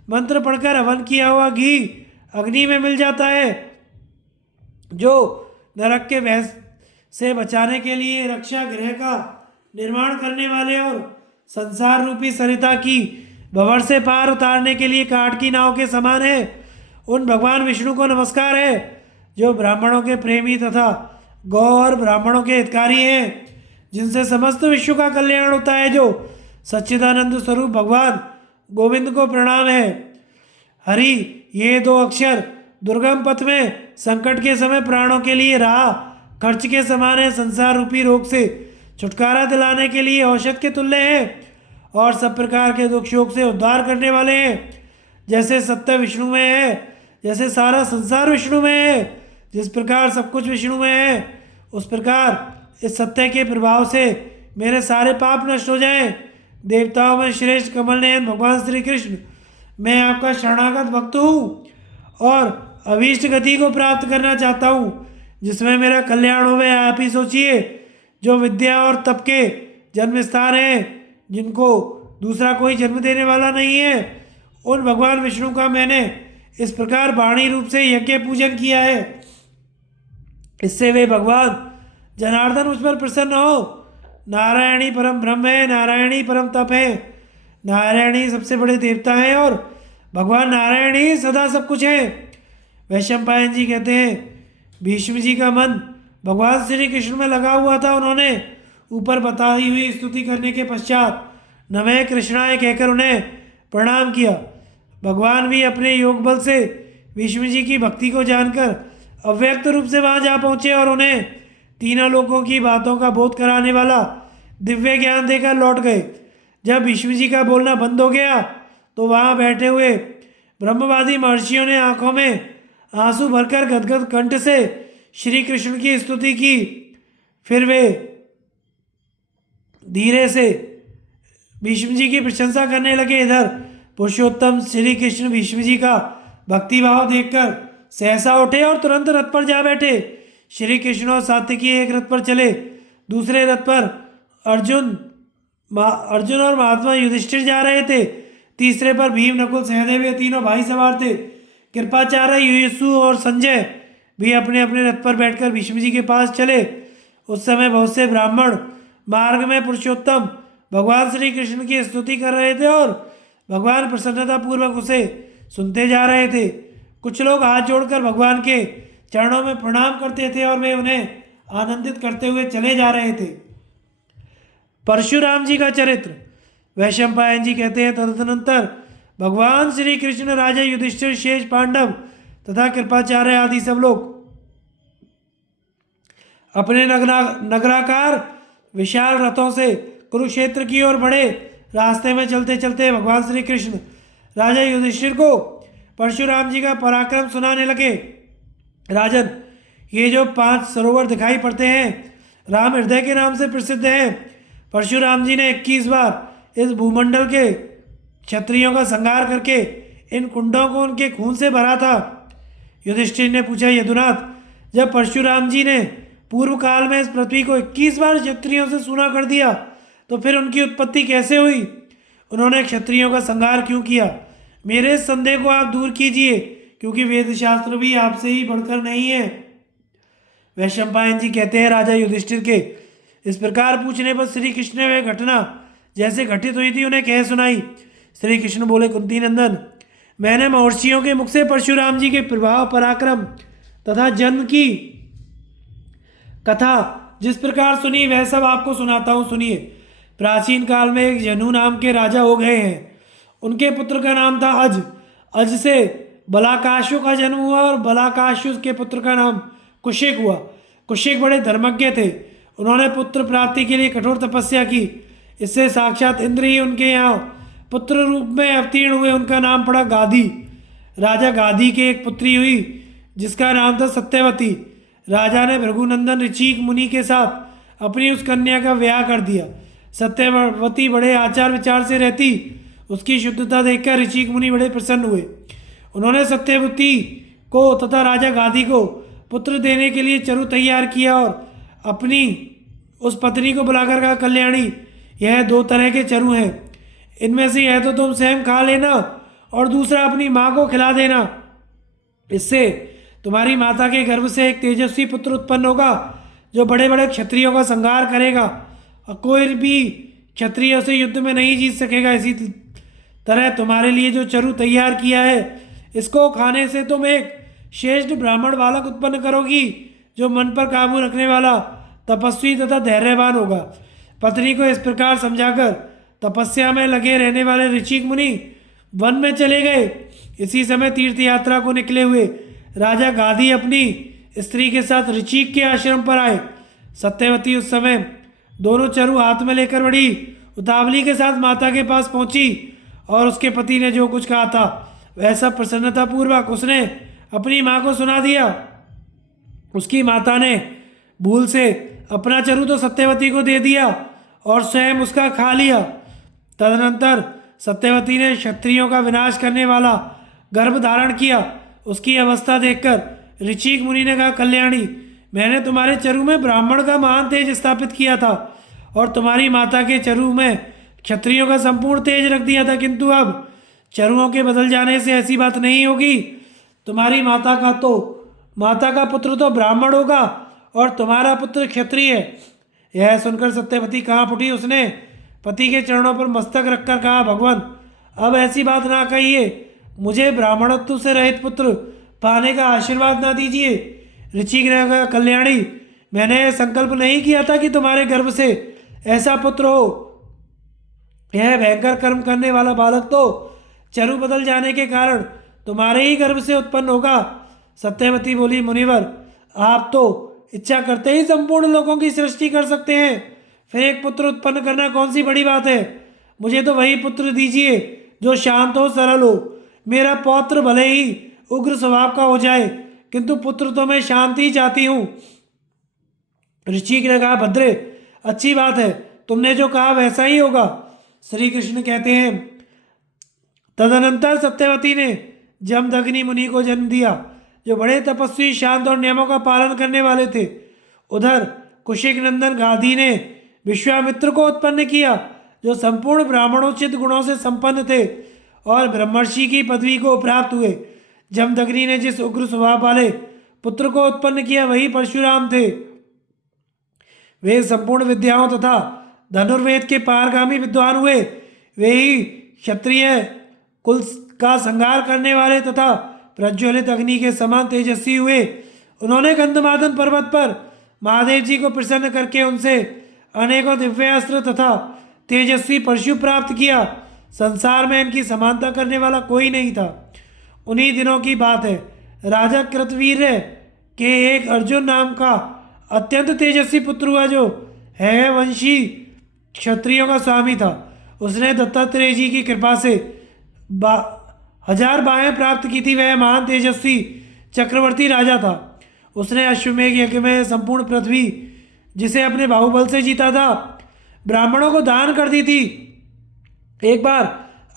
मंत्र पढ़कर हवन किया हुआ घी अग्नि में मिल जाता है। जो नरक के भय से बचाने के लिए रक्षा गृह का निर्माण करने वाले और संसार रूपी सरिता की भंवर से पार उतारने के लिए काठ की नाव के समान है, उन भगवान विष्णु को नमस्कार है, जो ब्राह्मणों के प्रेमी तथा गौ और ब्राह्मणों के हितकारी हैं, जिनसे समस्त विश्व का कल्याण होता है, जो सच्चिदानंद स्वरूप भगवान गोविंद को प्रणाम है। हरि ये 2 अक्षर दुर्गम पथ में संकट के समय प्राणों के लिए राह खर्च के समान है, संसार रूपी रोग से छुटकारा दिलाने के लिए औषध के तुल्य हैं और सब प्रकार के दुख शोक से उद्धार करने वाले हैं। जैसे सत्य विष्णु में है, जैसे सारा संसार विष्णु में है, जिस प्रकार सब कुछ विष्णु में है, उस प्रकार इस सत्य के प्रभाव से मेरे सारे पाप नष्ट हो जाएं। देवताओं में श्रेष्ठ कमल नयन भगवान श्री कृष्ण, मैं आपका शरणागत भक्त हूँ और अभीष्ट गति को प्राप्त करना चाहता हूँ, जिसमें मेरा कल्याण होवे आप ही सोचिए। जो विद्या और तप के जन्म स्थान हैं, जिनको दूसरा कोई जन्म देने वाला नहीं है, उन भगवान विष्णु का मैंने इस प्रकार वाणी रूप से यज्ञ पूजन किया है। इससे वे भगवान जनार्दन मुझ पर प्रसन्न हो। नारायणी परम ब्रह्म है, नारायणी परम तप है, नारायणी सबसे बड़े देवता हैं और भगवान नारायण ही सदा सब कुछ है। वैशंपायन जी कहते हैं, भीष्म जी का मन भगवान श्री कृष्ण में लगा हुआ था। उन्होंने ऊपर बताई हुई स्तुति करने के पश्चात नमः कृष्णाय कहकर उन्हें प्रणाम किया। भगवान भी अपने योग बल से भीष्म जी की भक्ति को जानकर अव्यक्त रूप से वहां जा पहुंचे और उन्हें तीनों लोगों की बातों का बोध कराने वाला दिव्य ज्ञान देकर लौट गए। जब भीष्म जी का बोलना बंद हो गया तो वहां बैठे हुए ब्रह्मवादी महर्षियों ने आंखों में आंसू भरकर गदगद कंठ से श्री कृष्ण की स्तुति की। फिर वे धीरे से भीष्म जी की प्रशंसा करने लगे। इधर पुरुषोत्तम श्री कृष्ण भीष्म जी का भक्ति भाव देखकर सहसा उठे और तुरंत रथ पर जा बैठे। श्री कृष्ण और सात्विकी एक रथ पर चले, दूसरे रथ पर अर्जुन और महात्मा युधिष्ठिर जा रहे थे, तीसरे पर भीम नकुल सहदेव ये तीनों भाई सवार थे। कृपाचार्य युयुत्सु और संजय भी अपने अपने रथ पर बैठकर भीष्म जी के पास चले। उस समय बहुत से ब्राह्मण मार्ग में पुरुषोत्तम भगवान श्री कृष्ण की स्तुति कर रहे थे और भगवान प्रसन्नता पूर्वक उसे सुनते जा रहे थे। कुछ लोग हाथ जोड़कर भगवान के चरणों में प्रणाम करते थे और वे उन्हें आनंदित करते हुए चले जा रहे थे। परशुराम जी का चरित्र। वैशंपायन जी कहते हैं, तदनंतर भगवान श्री कृष्ण, राजा युधिष्ठिर, शेष पांडव तथा कृपाचार्य आदि सब लोग अपने नगराकार विशाल रथों से कुरुक्षेत्र की ओर बढ़े। रास्ते में चलते चलते भगवान श्री कृष्ण राजा युधिष्ठिर को परशुराम जी का पराक्रम सुनाने लगे। राजन, ये जो 5 सरोवर दिखाई पड़ते हैं राम हृदय के नाम से प्रसिद्ध हैं। परशुराम जी ने 21 बार इस भूमंडल के क्षत्रियों का संहार करके इन कुंडों को उनके खून से भरा था। युधिष्ठिर ने पूछा, यदुनाथ, जब परशुराम जी ने पूर्व काल में इस पृथ्वी को 21 बार क्षत्रियों से सूना कर दिया तो फिर उनकी उत्पत्ति कैसे हुई? उन्होंने क्षत्रियों का संहार क्यों किया? मेरे इस संदेह को आप दूर कीजिए, क्योंकि वेद शास्त्र भी आपसे ही बढ़कर नहीं है। वैशंपायन जी कहते हैं, राजा युधिष्ठिर के इस प्रकार पूछने पर श्री कृष्ण ने वह घटना जैसे घटित हुई थी उन्हें कह सुनाई। श्री कृष्ण बोले, कुंती नंदन, मैंने महर्षियों के मुख से परशुराम जी के प्रभाव, पराक्रम तथा जन्म की कथा जिस प्रकार सुनी वह सब आपको सुनाता हूँ, सुनिए। प्राचीन काल में एक जनु नाम के राजा हो गए हैं। उनके पुत्र का नाम था अज। अज से बलाकाशु का जन्म हुआ और बलाकाशु के पुत्र का नाम कुशिक हुआ। कुशिक बड़े धर्मज्ञ थे। उन्होंने पुत्र प्राप्ति के लिए कठोर तपस्या की। इससे साक्षात इंद्र ही उनके यहाँ पुत्र रूप में अवतीर्ण हुए। उनका नाम पड़ा गाधी। राजा गाधी की एक पुत्री हुई जिसका नाम था सत्यवती। राजा ने भृगुनंदन ऋचिक मुनि के साथ अपनी उस कन्या का ब्याह कर दिया। सत्यवती बड़े आचार विचार से रहती। उसकी शुद्धता देखकर ऋचिक मुनि बड़े प्रसन्न हुए। उन्होंने सत्यवती को तथा राजा गाधी को पुत्र देने के लिए चरु तैयार किया और अपनी उस पत्नी को बुलाकर कहा, कल्याणी, यह 2 तरह के चरु हैं। इनमें से यह तो तुम स्वयं खा लेना और दूसरा अपनी माँ को खिला देना। इससे तुम्हारी माता के गर्भ से एक तेजस्वी पुत्र उत्पन्न होगा जो बड़े बड़े क्षत्रियों का संहार करेगा और कोई भी क्षत्रिय से युद्ध में नहीं जीत सकेगा। इसी तरह तुम्हारे लिए जो चरु तैयार किया है, इसको खाने से तुम एक श्रेष्ठ ब्राह्मण बालक उत्पन्न करोगी जो मन पर काबू रखने वाला, तपस्वी तथा धैर्यवान होगा। पत्नी को इस प्रकार समझाकर तपस्या में लगे रहने वाले ऋचिक मुनि वन में चले गए। इसी समय तीर्थ यात्रा को निकले हुए राजा गाधी अपनी स्त्री के साथ ऋचिक के आश्रम पर आए। सत्यवती उस समय दोनों चरु हाथ में लेकर बड़ी उतावली के साथ माता के पास पहुंची और उसके पति ने जो कुछ कहा था वह सब प्रसन्नतापूर्वक उसने अपनी माँ को सुना दिया। उसकी माता ने भूल से अपना चरु तो सत्यवती को दे दिया और स्वयं उसका खा लिया। तदनंतर सत्यवती ने क्षत्रियों का विनाश करने वाला गर्भ धारण किया। उसकी अवस्था देखकर ऋचिक मुनि ने कहा, कल्याणी, मैंने तुम्हारे चरु में ब्राह्मण का महान तेज स्थापित किया था और तुम्हारी माता के चरु में क्षत्रियों का संपूर्ण तेज रख दिया था, किंतु अब चरुओं के बदल जाने से ऐसी बात नहीं होगी। तुम्हारी माता का पुत्र तो ब्राह्मण होगा और तुम्हारा पुत्र क्षत्रिय है। यह सुनकर सत्यवती कांप उठी। उसने पति के चरणों पर मस्तक रखकर कहा, भगवान, अब ऐसी बात ना कहिए। मुझे ब्राह्मणत्व से रहित पुत्र पाने का आशीर्वाद ना दीजिए। ऋचिक ने कहा, कल्याणी, मैंने संकल्प नहीं किया था कि तुम्हारे गर्भ से ऐसा पुत्र हो। यह भयंकर कर्म करने वाला बालक तो चरु बदल जाने के कारण तुम्हारे ही गर्भ से उत्पन्न होगा। सत्यवती बोली, मुनिवर, आप तो इच्छा करते ही संपूर्ण लोगों की सृष्टि कर सकते हैं, फिर एक पुत्र उत्पन्न करना कौन सी बड़ी बात है। मुझे तो वही पुत्र दीजिए जो शांत हो, सरल हो। मेरा पौत्र भले ही उग्र स्वभाव का हो जाए, किंतु पुत्र तो मैं शांति ही चाहती हूँ। ऋषिक ने कहा, भद्रे, अच्छी बात है, तुमने जो कहा वैसा ही होगा। श्री कृष्ण कहते हैं, तदनंतर सत्यवती ने जमदग्नि मुनि को जन्म दिया जो बड़े तपस्वी, शांत और नियमों का पालन करने वाले थे। उधर कुशिक नंदन गाधी ने विश्वामित्र को उत्पन्न किया जो संपूर्ण ब्राह्मणोचित गुणों से संपन्न थे और ब्रह्मर्षि की पदवी को प्राप्त हुए। जमदग्नि ने जिस उग्र स्वभाव वाले पुत्र को उत्पन्न किया वही परशुराम थे। वे संपूर्ण विद्याओं तथा धनुर्वेद के पारगामी विद्वान हुए। वे ही क्षत्रिय कुल का संहार करने वाले तथा प्रज्वलित अग्नि के समान तेजस्वी हुए। उन्होंने गंधमादन पर्वत पर महादेव जी को प्रसन्न करके उनसे अनेकों दिव्यास्त्र तथा तेजस्वी परशु प्राप्त किया। संसार में इनकी समानता करने वाला कोई नहीं था। उन्हीं दिनों की बात है, राजा कृतवीर्य के एक अर्जुन नाम का अत्यंत तेजस्वी पुत्र हुआ जो है वंशी क्षत्रियों का स्वामी था। उसने दत्तात्रेय जी की कृपा से 1000 बाहें प्राप्त की थी। वह महान तेजस्वी चक्रवर्ती राजा था। उसने अश्वमेघ यज्ञ में संपूर्ण पृथ्वी, जिसे अपने बाहुबल से जीता था, ब्राह्मणों को दान कर दी थी। एक बार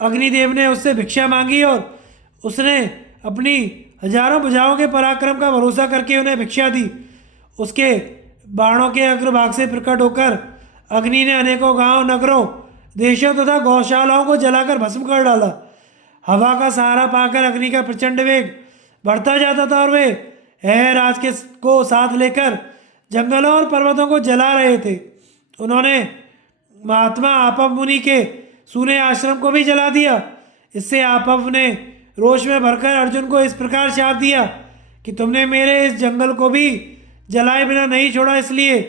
अग्निदेव ने उससे भिक्षा मांगी और उसने अपनी हजारों भुजाओं के पराक्रम का भरोसा करके उन्हें भिक्षा दी। उसके बाणों के अग्रभाग से प्रकट होकर अग्नि ने अनेकों गांव, नगरों, देशों तथा गौशालाओं को जलाकर भस्म कर डाला। हवा का सहारा पाकर अग्नि का प्रचंड वेग बढ़ता जाता था और वे राज के को साथ लेकर जंगलों और पर्वतों को जला रहे थे। उन्होंने महात्मा आपव मुनि के सूने आश्रम को भी जला दिया। इससे आपव ने रोष में भरकर अर्जुन को इस प्रकार शाप दिया कि तुमने मेरे इस जंगल को भी जलाए बिना नहीं छोड़ा, इसलिए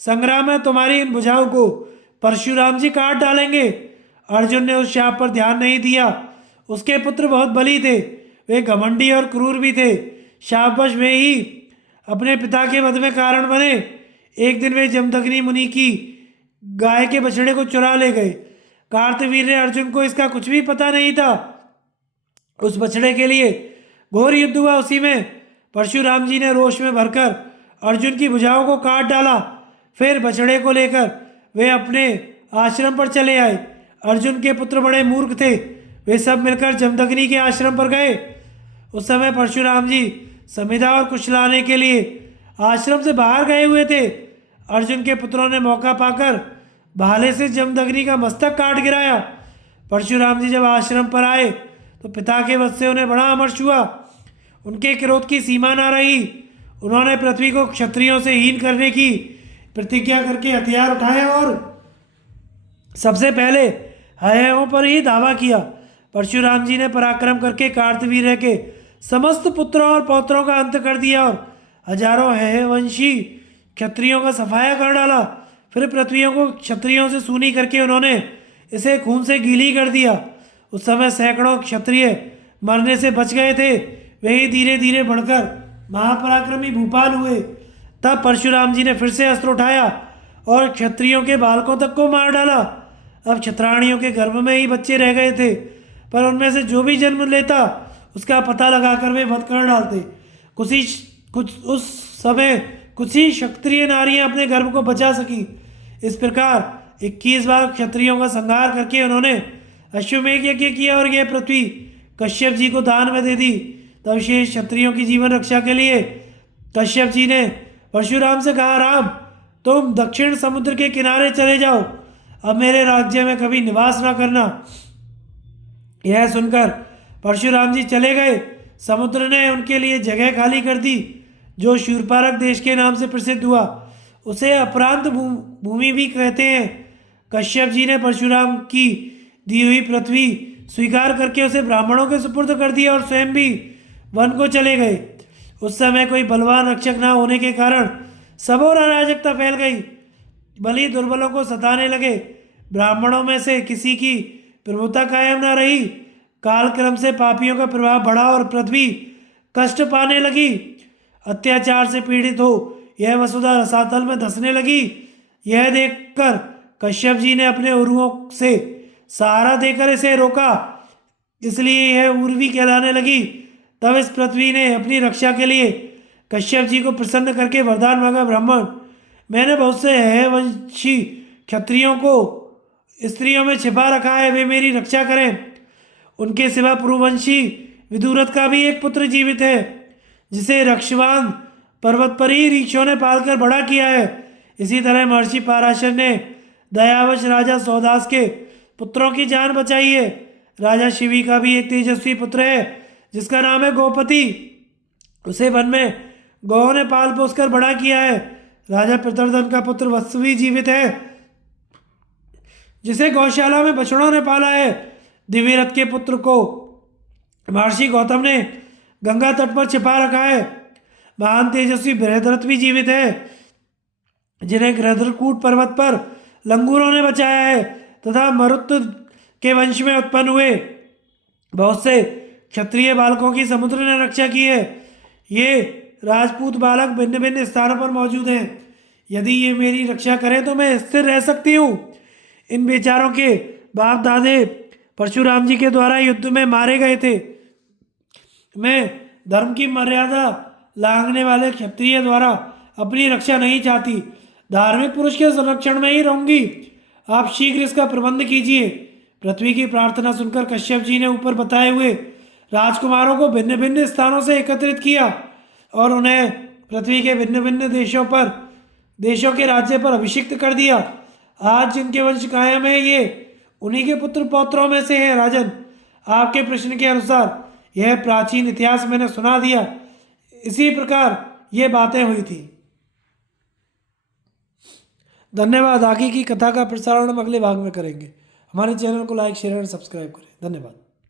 संग्राम में तुम्हारी इन भुजाओं को परशुराम जी काट डालेंगे। अर्जुन ने उस शाप पर ध्यान नहीं दिया। उसके पुत्र बहुत बली थे, वे घमंडी और क्रूर भी थे। शापवश वे ही अपने पिता के वध में कारण बने। एक दिन वे जमदग्नि मुनि की गाय के बछड़े को चुरा ले गए। कार्तवीर्य अर्जुन को इसका कुछ भी पता नहीं था। उस बछड़े के लिए घोर युद्ध हुआ। उसी में परशुराम जी ने रोष में भरकर अर्जुन की भुजाओं को काट डाला। फिर बछड़े को लेकर वे अपने आश्रम पर चले आए। अर्जुन के पुत्र बड़े मूर्ख थे। वे सब मिलकर जमदग्नि के आश्रम पर गए। उस समय परशुराम जी समिधा और कुछ लाने के लिए आश्रम से बाहर गए हुए थे। अर्जुन के पुत्रों ने मौका पाकर भाले से जमदग्नि का मस्तक काट गिराया। परशुराम जी जब आश्रम पर आए तो पिता के वध से उन्हें बड़ा अमर्ष हुआ। उनके क्रोध की सीमा न रही। उन्होंने पृथ्वी को क्षत्रियों से हीन करने की प्रतिज्ञा करके हथियार उठाए और सबसे पहले हयवों पर ही दावा किया। परशुराम जी ने पराक्रम करके कार्तवीर्य के समस्त पुत्रों और पौत्रों का अंत कर दिया और हजारों हयवंशी क्षत्रियों का सफाया कर डाला। फिर पृथ्वियों को क्षत्रियों से सूनी करके उन्होंने इसे खून से गीली कर दिया। उस समय सैकड़ों क्षत्रिय मरने से बच गए थे। वही धीरे धीरे बढ़कर महापराक्रमी भूपाल हुए। तब परशुराम जी ने फिर से अस्त्र उठाया और क्षत्रियों के बालकों तक को मार डाला। अब क्षत्राणियों के गर्भ में ही बच्चे रह गए थे, पर उनमें से जो भी जन्म लेता उसका पता लगाकर वे वध कर डालते। उस समय कुछ ही क्षत्रिय नारियां अपने गर्भ को बचा सकी। इस प्रकार 21 बार क्षत्रियों का संहार करके उन्होंने अश्वमेध यज्ञ किया और यह पृथ्वी कश्यप जी को दान में दे दी। तब शेष क्षत्रियों की जीवन रक्षा के लिए कश्यप जी ने परशुराम से कहा, राम तुम दक्षिण समुद्र के किनारे चले जाओ, अब मेरे राज्य में कभी निवास ना करना। यह सुनकर परशुराम जी चले गए। समुद्र ने उनके लिए जगह खाली कर दी जो शूरपारक देश के नाम से प्रसिद्ध हुआ। उसे अपरांत भूमि भी कहते हैं। कश्यप जी ने परशुराम की दी हुई पृथ्वी स्वीकार करके उसे ब्राह्मणों के सुपुर्द कर दिया और स्वयं भी वन को चले गए। उस समय कोई बलवान रक्षक न होने के कारण सब और अराजकता फैल गई। बलि दुर्बलों को सताने लगे। ब्राह्मणों में से किसी की प्रभुता कायम न रही। कालक्रम से पापियों का प्रभाव बढ़ा और पृथ्वी कष्ट पाने लगी। अत्याचार से पीड़ित हो यह वसुधा रसातल में धंसने लगी। यह देखकर कश्यप जी ने अपने उरुओं से सहारा देकर इसे रोका, इसलिए यह उर्वी कहलाने लगी। तब इस पृथ्वी ने अपनी रक्षा के लिए कश्यप जी को प्रसन्न करके वरदान मांगा, ब्राह्मण मैंने बहुत से हयवंशी क्षत्रियों को स्त्रियों में छिपा रखा है, वे मेरी रक्षा करें। उनके सिवा पुरुवंशी विदुरथ का भी एक पुत्र जीवित है, जिसे रक्षवान पर्वत पर ही ऋषियों ने पालकर बड़ा किया है। इसी तरह महर्षि पाराशर ने दयावश राजा सौदास के पुत्रों की जान बचाई है। राजा शिवी का भी एक तेजस्वी पुत्र है जिसका नाम है गोपति। उसे वन में गौओं ने पाल पोस कर बड़ा किया है। राजा प्रतर्दन का पुत्र वत्सवी जीवित है, जिसे गौशाला में बछड़ों ने पाला है। दिव्यरथ के पुत्र को महर्षि गौतम ने गंगा तट पर छिपा रखा है। महान तेजस्वी बृहद्रथ भी जीवित है, जिन्हें गृहद्रकूट पर्वत पर लंगूरों ने बचाया है तथा मरुत के वंश में उत्पन्न हुए। बहुत से क्षत्रिय बालकों की समुद्र ने रक्षा की है। ये राजपूत बालक भिन्न भिन्न स्थानों पर मौजूद हैं। यदि ये मेरी रक्षा करें तो मैं स्थिर रह सकती हूँ। इन बेचारों के बाप दादे परशुराम जी के द्वारा युद्ध में मारे गए थे। मैं धर्म की मर्यादा लांघने वाले क्षत्रिय द्वारा अपनी रक्षा नहीं चाहती। धार्मिक पुरुष के संरक्षण में ही रहूंगी। आप शीघ्र इसका प्रबंध कीजिए। पृथ्वी की प्रार्थना सुनकर कश्यप जी ने ऊपर बताए हुए राजकुमारों को भिन्न भिन्न स्थानों से एकत्रित किया और उन्हें पृथ्वी के भिन्न भिन्न देशों के राज्य पर अभिषिक्त कर दिया। आज जिनके वंश कायम है ये उन्हीं के पुत्र पौत्रों में से है। राजन, आपके प्रश्न के अनुसार यह प्राचीन इतिहास मैंने सुना दिया। इसी प्रकार ये बातें हुई थी। धन्यवाद। आगे की कथा का प्रसारण हम अगले भाग में करेंगे। हमारे चैनल को लाइक शेयर और सब्सक्राइब करें। धन्यवाद।